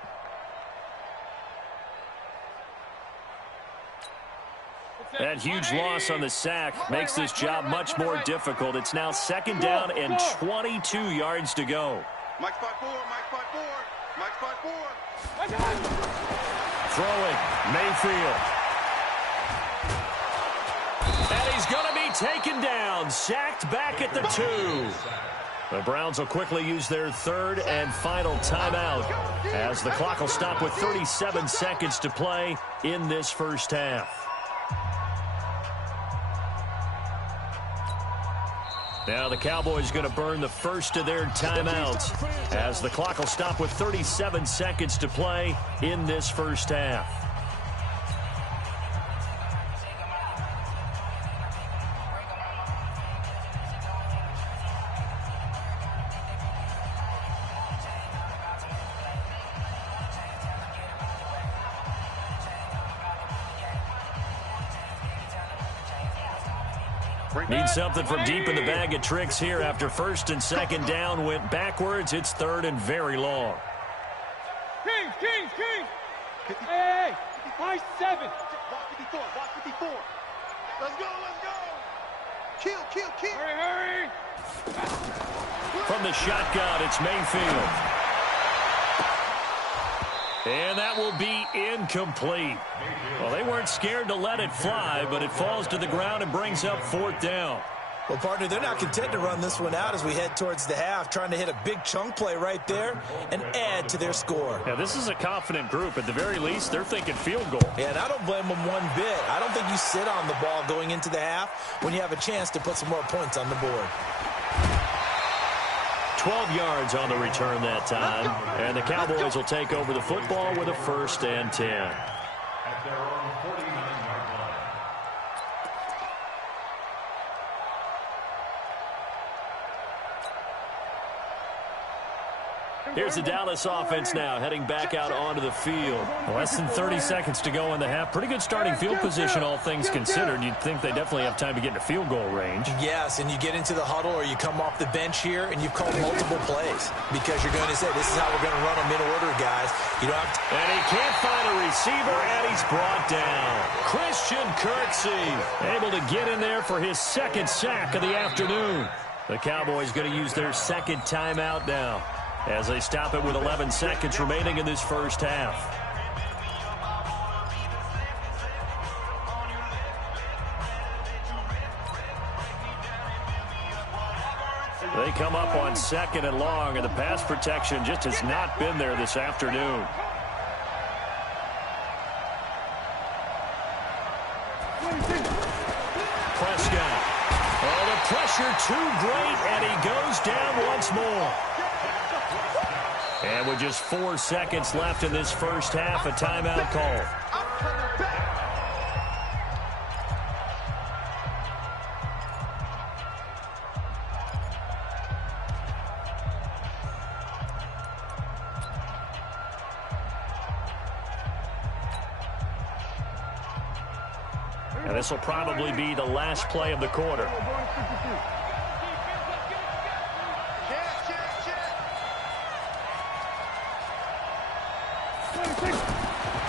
That huge loss on the sack makes this job much more difficult. It's now 2nd down and 22 yards to go. Mike 5-4, Mike 5-4, Mike 5-4. Throwing, Mayfield. And he's going to be taken down, sacked back at the 2. The Browns will quickly use their 3rd and final timeout as the clock will stop with 37 seconds to play in this first half. Now the Cowboys going to burn the first of their timeouts as the clock will stop with 37 seconds to play in this first half. Need something from deep in the bag of tricks here after 1st and 2nd down went backwards. It's 3rd and very long. Kings. Hey, high 7. Block 54. Let's go. Kill. Hurry. From the shotgun, it's Mayfield. And that will be incomplete. Well, they weren't scared to let it fly, but it falls to the ground and brings up 4th down. Well, partner, they're not content to run this one out as we head towards the half, trying to hit a big chunk play right there and add to their score. Yeah, this is a confident group. At the very least, they're thinking field goal. Yeah, and I don't blame them one bit. I don't think you sit on the ball going into the half when you have a chance to put some more points on the board. 12 yards on the return that time. And the Cowboys will take over the football with a 1st and 10. At their own 49-yard line. Here's the Dallas offense now heading back out onto the field. Less than 30 seconds to go in the half. Pretty good starting field position, all things considered. You'd think they definitely have time to get into field goal range. Yes, and you get into the huddle or you come off the bench here and you've called multiple plays because you're going to say, this is how we're going to run them in order, guys. You don't have to. And he can't find a receiver, and he's brought down. Christian Kirksey able to get in there for his 2nd sack of the afternoon. The Cowboys going to use their 2nd timeout now as they stop it with 11 seconds remaining in this first half. They come up on 2nd and long, and the pass protection just has not been there this afternoon. Prescott. Oh, the pressure too great, and he goes down once more. And with just 4 seconds left in this first half, a timeout call. And this will probably be the last play of the quarter.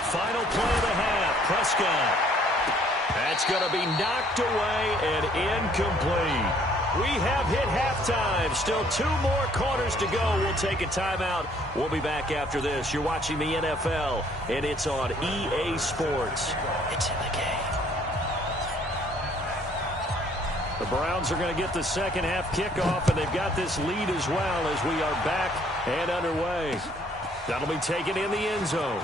Final play of the half, Prescott. That's going to be knocked away and incomplete. We have hit halftime. Still 2 more quarters to go. We'll take a timeout. We'll be back after this. You're watching the NFL, and it's on EA Sports. It's in the game. The Browns are going to get the second half kickoff, and they've got this lead as well as we are back and underway. That'll be taken in the end zone.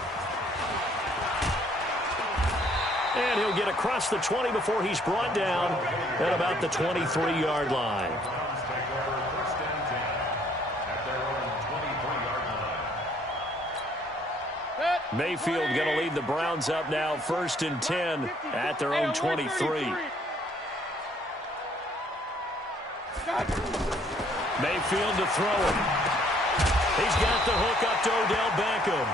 And he'll get across the 20 before he's brought down at about the 23-yard line. Mayfield going to lead the Browns up now, 1st and 10 at their own 23. Mayfield to throw it. He's got the hook up to Odell Beckham.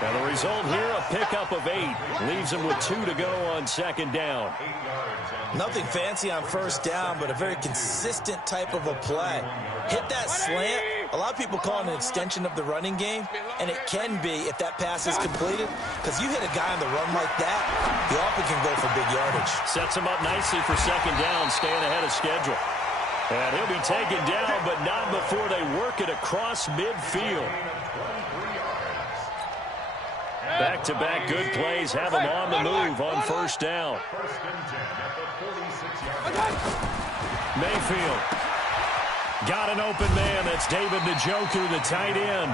And the result here, a pickup of 8. Leaves him with 2 to go on 2nd down. Nothing fancy on 1st down, but a very consistent type of a play. Hit that slant. A lot of people call it an extension of the running game, and it can be if that pass is completed, because you hit a guy on the run like that, he often can go for big yardage. Sets him up nicely for 2nd down, staying ahead of schedule. And he'll be taken down, but not before they work it across midfield. Back-to-back good plays have him on the move on 1st down. Mayfield got an open man. That's David Njoku, the tight end.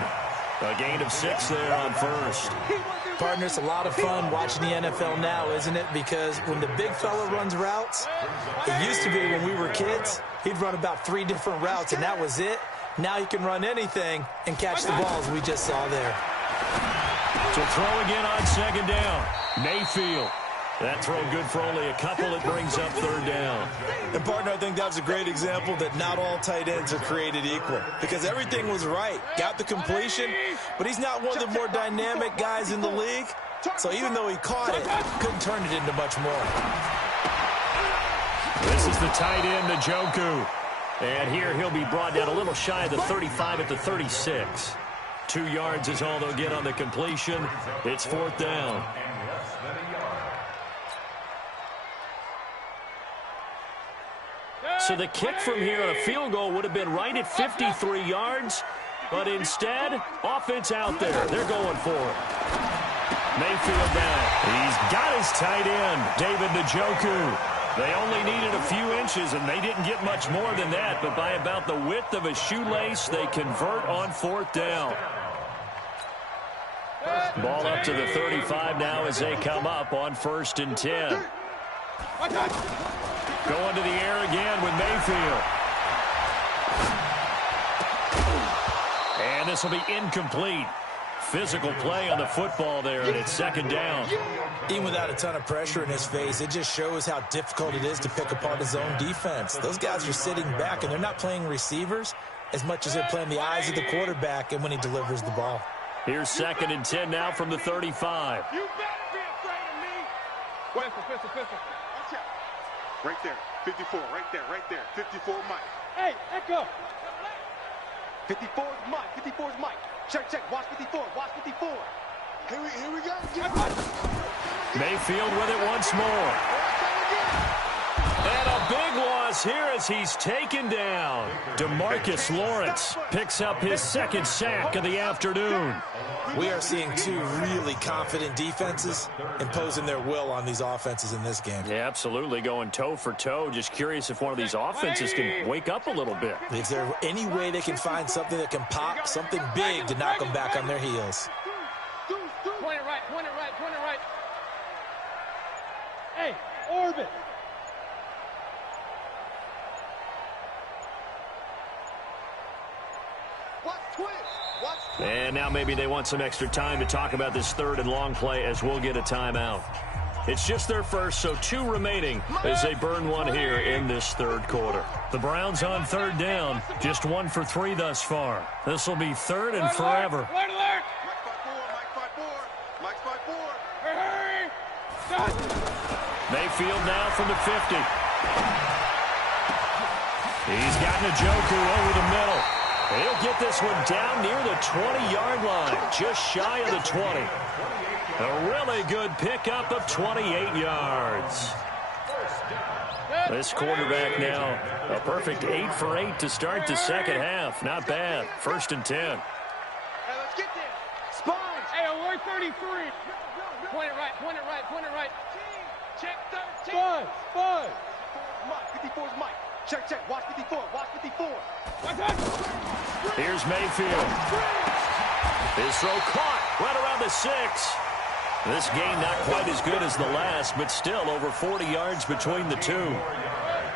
A gain of 6 there on 1st. Partner, it's a lot of fun watching the NFL now, isn't it? Because when the big fella runs routes, it used to be when we were kids, he'd run about 3 different routes, and that was it. Now he can run anything and catch the balls we just saw there. To throw again on 2nd down. Mayfield. That throw good for only a couple. It brings up 3rd down. And, partner, I think that was a great example that not all tight ends are created equal, because everything was right. Got the completion, but he's not one of the more dynamic guys in the league. So even though he caught it, couldn't turn it into much more. This is the tight end, Njoku. And here he'll be brought down a little shy of the 35 at the 36. 2 yards is all they'll get on the completion. It's 4th down. So the kick from here on a field goal would have been right at 53 yards, but instead, offense out there. They're going for it. Mayfield down. He's got his tight end, David Njoku. They only needed a few inches, and they didn't get much more than that, but by about the width of a shoelace, they convert on 4th down. Ball up to the 35 now as they come up on 1st and 10. Going to the air again with Mayfield. And this will be incomplete. Physical play on the football there, and it's 2nd down. Even without a ton of pressure in his face, it just shows how difficult it is to pick apart his own defense. Those guys are sitting back, and they're not playing receivers as much as they're playing the eyes of the quarterback and when he delivers the ball. Here's 2nd and 10 now from the 35. You better be afraid of me. Pistol. Watch out. Right there. 54, right there. 54 Mike. Hey, Echo. 54 is Mike. 54 is Mike. Check. Watch 54. Here we go. Mayfield with it once more. And a big loss here as he's taken down. DeMarcus Lawrence picks up his 2nd sack of the afternoon. We are seeing 2 really confident defenses imposing their will on these offenses in this game. Yeah, absolutely, going toe for toe. Just curious if one of these offenses can wake up a little bit. Is there any way they can find something that can pop, something big to knock them back on their heels? Point it right. Hey, orbit. And now maybe they want some extra time to talk about this 3rd and long play as we'll get a timeout. It's just their first, so 2 remaining as they burn one here in this 3rd quarter. The Browns on 3rd down, just 1 for 3 thus far. This will be 3rd and forever. Mayfield now from the 50. He's got Njoku over the middle. He'll get this one down near the 20-yard line, just shy of the 20. A really good pickup of 28 yards. This quarterback now, a perfect 8 for 8 to start the 2nd half. Not bad. 1st and 10. Hey, let's get there. Spines. Hey, alert 33. Point it right. Check 13. Spines. Mike. 54's Mike. Check, check. Watch 54. Watch 54. Here's Mayfield. His throw caught right around the 6. This game not quite as good as the last, but still over 40 yards between the two.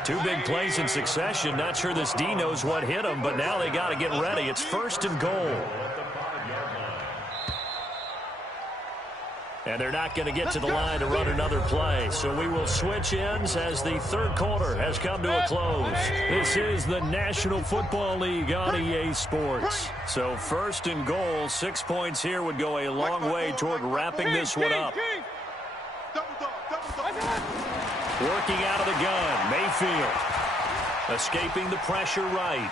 Two big plays in succession. Not sure this D knows what hit him, but now they got to get ready. It's 1st and goal. And they're not going to get to the line to run another play. So we will switch ends as the third quarter has come to a close. This is the National Football League on EA Sports. So 1st and goal, 6 points here would go a long way toward wrapping this one up. Working out of the gun, Mayfield. Escaping the pressure right.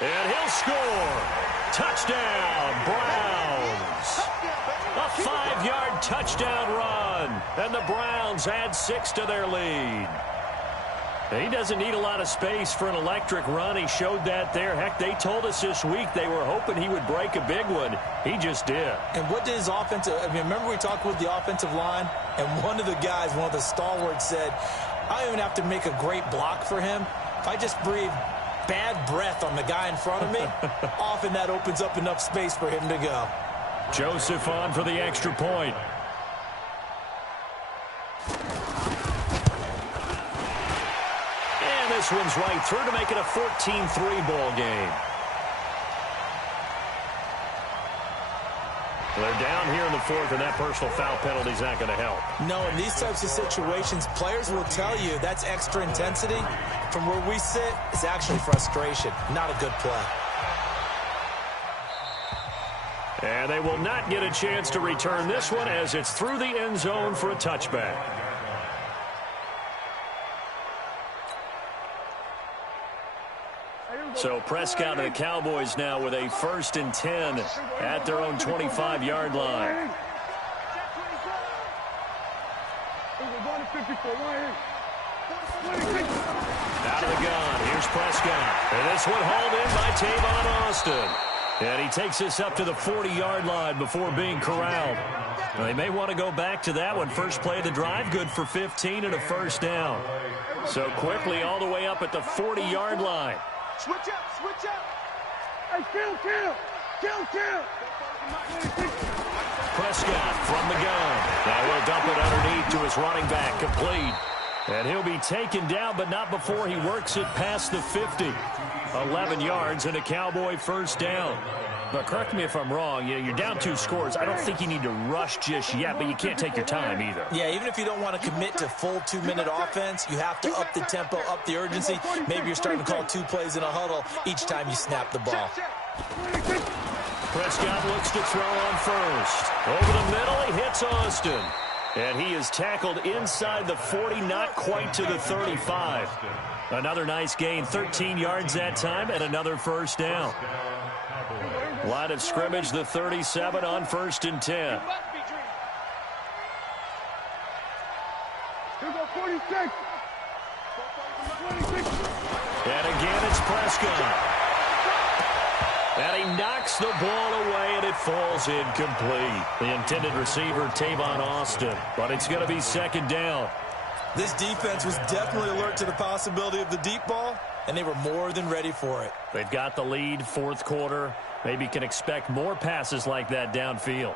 And he'll score. Touchdown, Browns. A 5-yard touchdown run. And the Browns add 6 to their lead. He doesn't need a lot of space for an electric run. He showed that there. Heck, they told us this week they were hoping he would break a big one. He just did. And what did his offensive, remember we talked with the offensive line? And one of the guys, one of the stalwarts said, I don't even have to make a great block for him. If I just breathe bad breath on the guy in front of me, often that opens up enough space for him to go. Joseph on for the extra point. And this one's right through to make it a 14-3 ball game. They're down here in the 4th, and that personal foul penalty is not going to help. No, in these types of situations, players will tell you that's extra intensity. From where we sit, it's actually frustration, not a good play. And they will not get a chance to return this one as it's through the end zone for a touchback. So Prescott and the Cowboys now with a 1st and 10 at their own 25-yard line. Out of the gun. Here's Prescott. And this one hauled in by Tavon Austin. And he takes this up to the 40-yard line before being corralled. Now, they may want to go back to that one. First play of the drive, good for 15 and a 1st down. So quickly all the way up at the 40-yard line. Switch up, switch up. Hey, kill. Prescott from the gun. Now he'll dump it underneath to his running back, complete. And he'll be taken down, but not before he works it past the 50. 11 yards and a Cowboy 1st down. But correct me if I'm wrong, you're down 2 scores. I don't think you need to rush just yet, but you can't take your time either. Yeah, even if you don't want to commit to full 2-minute offense, you have to up the tempo, up the urgency. Maybe you're starting to call 2 plays in a huddle each time you snap the ball. Prescott looks to throw on 1st. Over the middle, he hits Austin. And he is tackled inside the 40, not quite to the 35. Another nice gain, 13 yards that time, and another 1st down. Line of scrimmage, the 37 on 1st and 10. Here go 46. And again, it's Prescott. And he knocks the ball away, and it falls incomplete. The intended receiver, Tavon Austin. But it's going to be 2nd down. This defense was definitely alert to the possibility of the deep ball, and they were more than ready for it. They've got the lead, 4th quarter. Maybe can expect more passes like that downfield.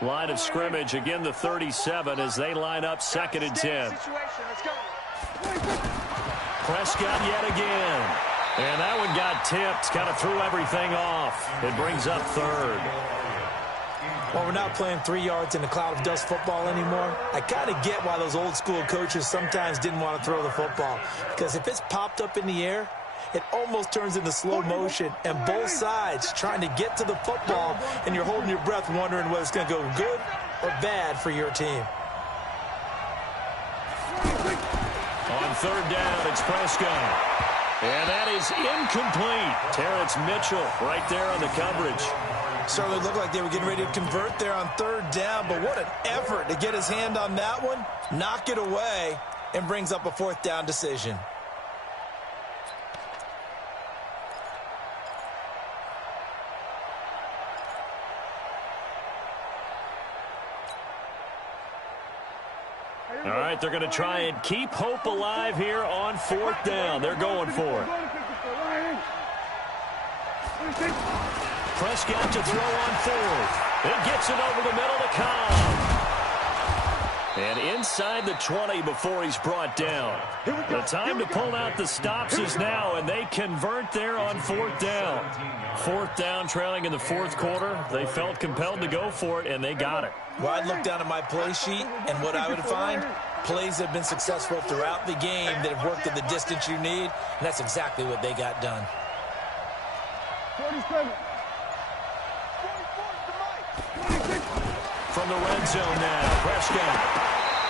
Line of scrimmage, again the 37 as they line up 2nd and 10. Prescott yet again. And that one got tipped, kind of threw everything off. It brings up 3rd. Well, we're not playing 3 yards in a cloud of dust football anymore. I kind of get why those old school coaches sometimes didn't want to throw the football. Because if it's popped up in the air, it almost turns into slow motion. And both sides trying to get to the football, and you're holding your breath wondering whether it's going to go good or bad for your team. On 3rd down, it's Prescott. And that is incomplete. Terrence Mitchell right there on the coverage. Certainly looked like they were getting ready to convert there on 3rd down, but what an effort to get his hand on that one, knock it away, and brings up a 4th down decision. All right, they're going to try and keep hope alive here on 4th down. They're going for it. Prescott to throw on 4th. It gets it over the middle to Cobb. And inside the 20 before he's brought down. The time to pull out the stops is now, and they convert there on 4th down. 4th down, trailing in the 4th quarter. They felt compelled to go for it, and they got it. Well, I'd look down at my play sheet, and what I would find, plays that have been successful throughout the game that have worked at the distance you need, and that's exactly what they got done. 47. From the red zone now, Prescott.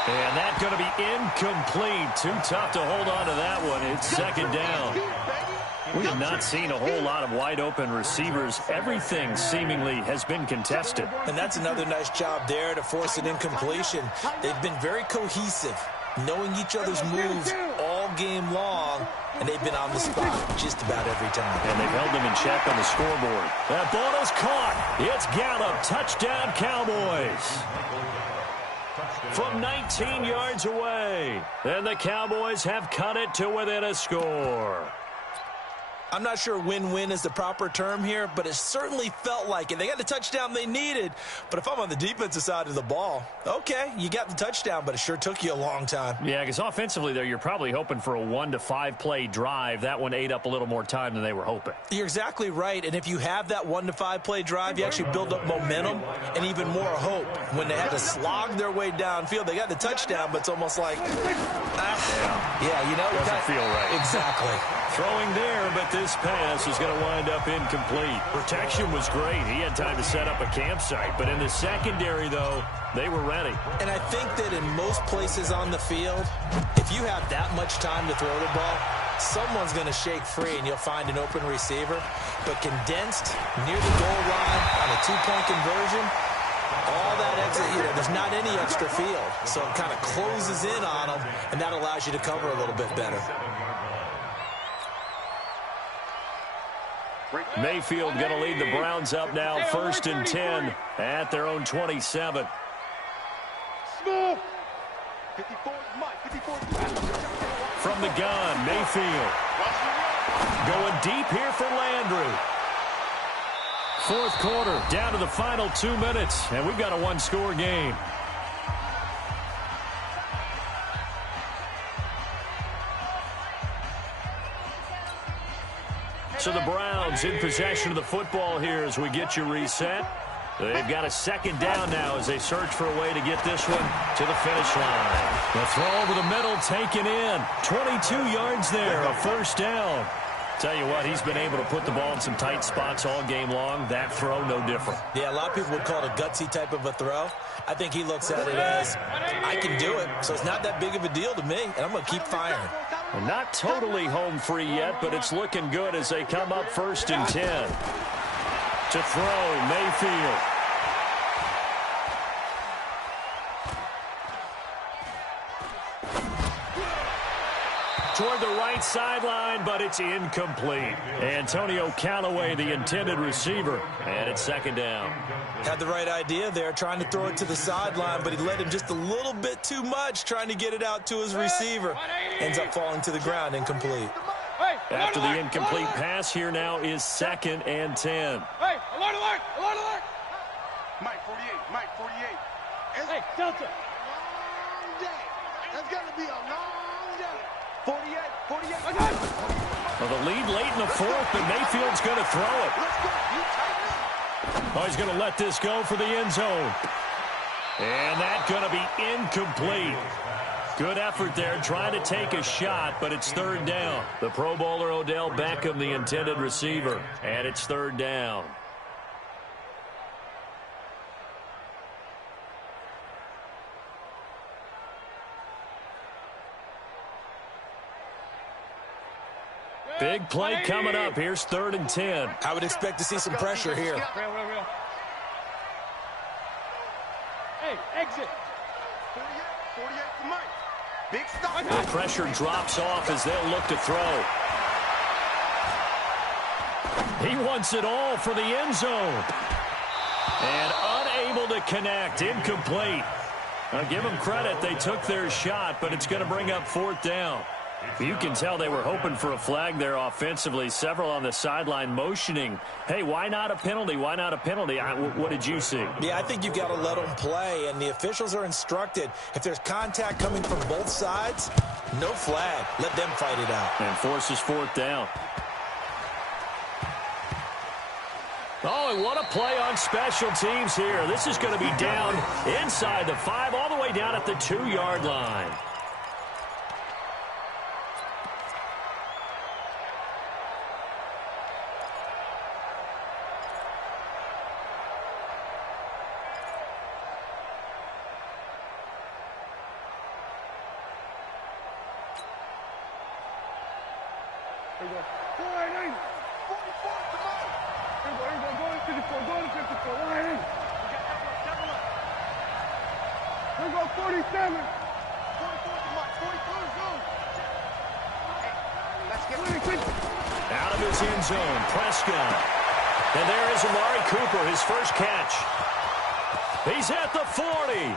And that's going to be incomplete. Too tough to hold on to that one. It's 2nd down. We have not seen a whole lot of wide-open receivers. Everything seemingly has been contested. And that's another nice job there to force an incompletion. They've been very cohesive, knowing each other's moves all game long, and they've been on the spot just about every time. And they've held them in check on the scoreboard. That ball is caught. It's Gallup. Touchdown, Cowboys. From 19 yards away. And the Cowboys have cut it to within a score. I'm not sure win-win is the proper term here, but it certainly felt like it. They got the touchdown they needed, but if I'm on the defensive side of the ball, okay, you got the touchdown, but it sure took you a long time. Yeah, because offensively there, you're probably hoping for a 1 to 5 play drive. That one ate up a little more time than they were hoping. You're exactly right, and if you have that 1 to 5 play drive, you actually build up momentum and even more hope. When they had to slog their way downfield, they got the touchdown, but it's almost like, yeah, you know, doesn't feel right. Exactly. Throwing there, but this pass is going to wind up incomplete. Protection was great. He had time to set up a campsite, but in the secondary, though, they were ready. And I think that in most places on the field, if you have that much time to throw the ball, someone's going to shake free and you'll find an open receiver. But condensed near the goal line on a 2-point conversion, all that exit, you know, there's not any extra field. So it kind of closes in on them, and that allows you to cover a little bit better. Mayfield going to lead the Browns up now, 1st and 10 at their own 27. Small. 54, Mike, 54. From the gun, Mayfield. Going deep here for Landry. 4th quarter, down to the final 2 minutes, and we've got a 1-score game. So the Browns in possession of the football here as we get you reset. They've got a 2nd down now as they search for a way to get this one to the finish line. The throw over the middle taken in. 22 yards there, a 1st down. Tell you what, he's been able to put the ball in some tight spots all game long. That throw, no different. Yeah, a lot of people would call it a gutsy type of a throw. I think he looks at it as, I can do it, so it's not that big of a deal to me, and I'm going to keep firing. Well, not totally home free yet, but it's looking good as they come up 1st and 10. To throw, Mayfield. Toward the right sideline, but it's incomplete. Antonio Callaway, the intended receiver, and it's 2nd down. Had the right idea there, trying to throw it to the sideline, but he led him just a little bit too much, trying to get it out to his receiver. Ends up falling to the ground, incomplete. After the incomplete pass, here now is 2nd and 10. Hey, alert, alert, alert, alert. Mike, 48, Mike, 48. Hey, Delta. Long day. That's going to be a long day. 48, 48. Well, the lead late in the 4th, but Mayfield's going to throw it. Oh, he's going to let this go for the end zone. And that's going to be incomplete. Good effort there, trying to take a shot, but it's 3rd down. The Pro Bowler Odell Beckham, the intended receiver, and it's 3rd down. Big play coming up. Here's 3rd and 10. I would expect to see some pressure here. Real. Hey, exit. 48 to Mike. Big stop. The pressure drops off as they'll look to throw. He wants it all for the end zone. And unable to connect. Incomplete. I'll give them credit. They took their shot, but it's going to bring up 4th down. You can tell they were hoping for a flag there offensively. Several on the sideline motioning, hey, why not a penalty? Why not a penalty? What did you see? Yeah, I think you've got to let them play, and the officials are instructed. If there's contact coming from both sides, no flag. Let them fight it out. And forces 4th down. Oh, and what a play on special teams here. This is going to be down inside the 5, all the way down at the 2-yard line. Out of his end zone, Prescott. And there is Amari Cooper, his first catch. He's at the 40,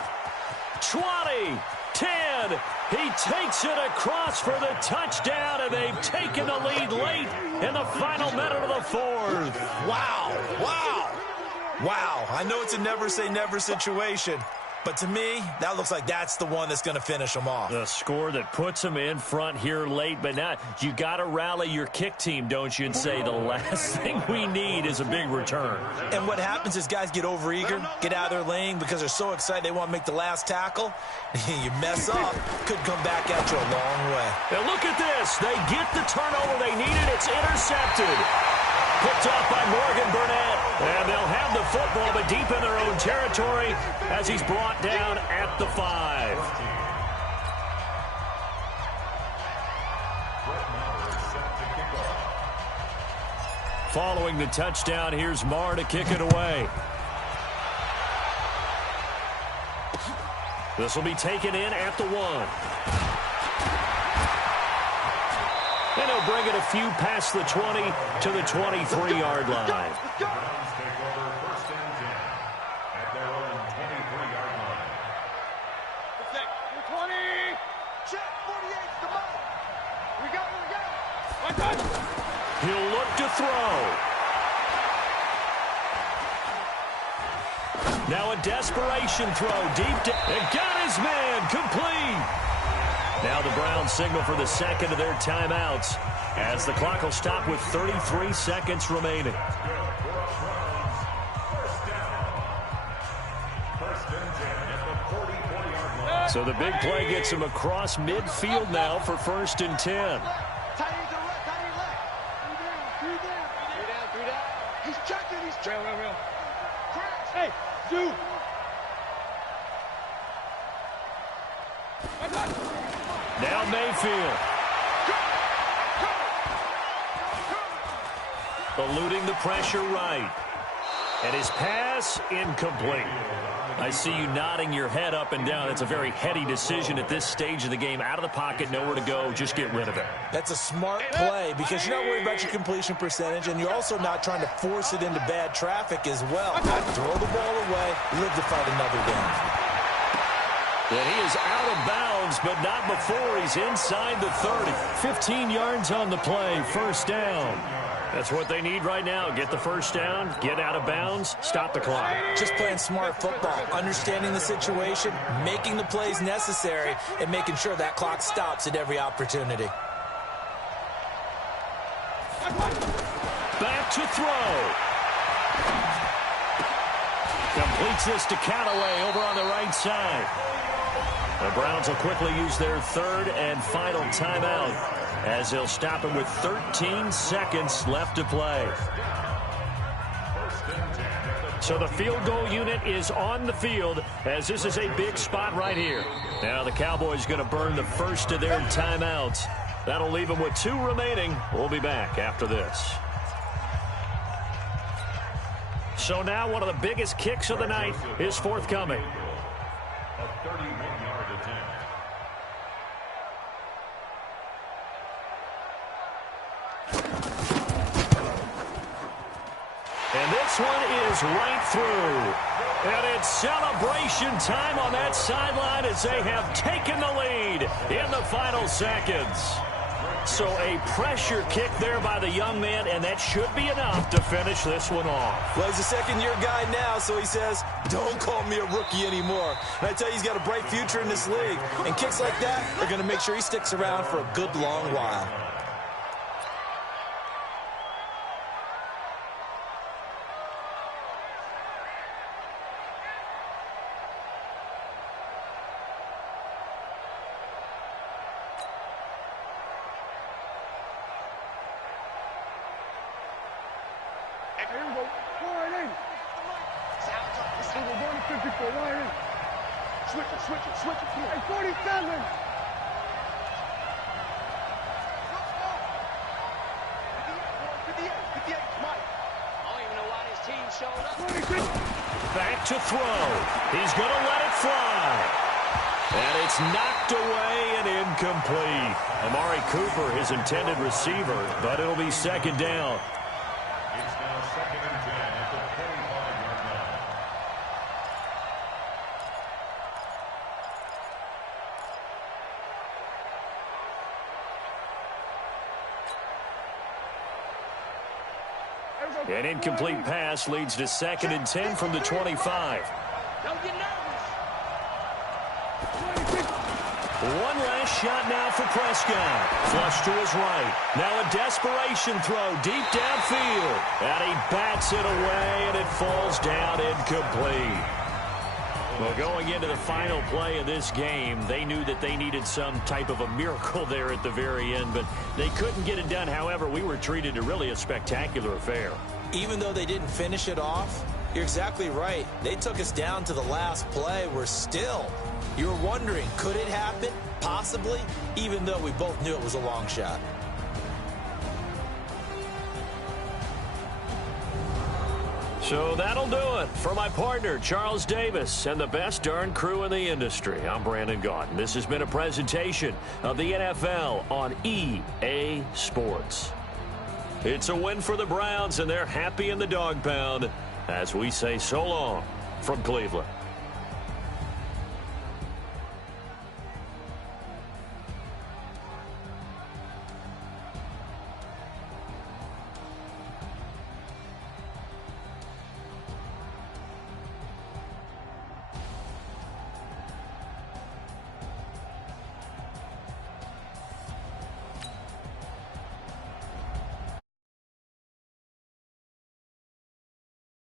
20, 10. He takes it across for the touchdown, and they've taken the lead late in the final minute of the 4th. Wow, wow, wow. I know it's a never-say-never situation, but to me, that looks like that's the one that's going to finish them off. The score that puts them in front here late, but now you got to rally your kick team, don't you, and say the last thing we need is a big return. And what happens is guys get overeager, get out of their lane because they're so excited they want to make the last tackle. You mess up, could come back at you a long way. Now look at this. They get the turnover they needed. It's intercepted. Picked off by Morgan Burnett. And they'll have the football, but deep in their own territory as he's brought down at the 5. Following the touchdown, here's Marr to kick it away. This will be taken in at the 1. And he'll bring it a few past the 20 to the 23-yard line. He'll look to throw. Now a desperation throw deep and got his man complete. Now the Browns signal for the second of their timeouts as the clock will stop with 33 seconds remaining. So the big play gets him across midfield now for 1st and 10. He's checking. He's checking. Real. Hey, dude. Now Mayfield. Eluding the pressure right. And his pass incomplete. I see you nodding your head up and down. It's a very heady decision at this stage of the game. Out of the pocket, nowhere to go. Just get rid of it. That's a smart play because you're not worried about your completion percentage, and you're also not trying to force it into bad traffic as well. Throw the ball away, live to fight another game. And he is out of bounds, but not before he's inside the 30. 15 yards on the play, 1st down. That's what they need right now. Get the 1st down, get out of bounds, stop the clock. Just playing smart football, understanding the situation, making the plays necessary, and making sure that clock stops at every opportunity. Back to throw. Completes this to Callaway over on the right side. The Browns will quickly use their 3rd and final timeout as they'll stop him with 13 seconds left to play. So the field goal unit is on the field as this is a big spot right here. Now the Cowboys going to burn the first of their timeouts. That'll leave them with 2 remaining. We'll be back after this. So now one of the biggest kicks of the night is forthcoming. A 31-yard attempt. And this this one is right through. And it's celebration time on that sideline as they have taken the lead in the final seconds. So a pressure kick there by the young man, and that should be enough to finish this one off. Well, he's a second-year guy now, so he says, don't call me a rookie anymore. And I tell you, he's got a bright future in this league. And kicks like that are going to make sure he sticks around for a good long while. Here we go. Wide in. This is going to 54. Wide in. Switch it. Come on. Hey, 47. Back to throw. He's going to let it fly. And it's knocked away and incomplete. Amari Cooper, his intended receiver, but it'll be second down. It's now 2nd and 10 at the 25-yard line. An incomplete pass leads to 2nd and 10 from the 25. Don't get nervous. One last shot now for Prescott. Flush to his right. Now a desperation throw deep downfield. And he bats it away, and it falls down incomplete. Well, going into the final play of this game, they knew that they needed some type of a miracle there at the very end, but they couldn't get it done. However, we were treated to really a spectacular affair. Even though they didn't finish it off, you're exactly right. They took us down to the last play. We're still. You were wondering, could it happen? Possibly, even though we both knew it was a long shot. So that'll do it for my partner, Charles Davis, and the best darn crew in the industry. I'm Brandon Gaudin. This has been a presentation of the NFL on EA Sports. It's a win for the Browns, and they're happy in the dog pound as we say so long from Cleveland.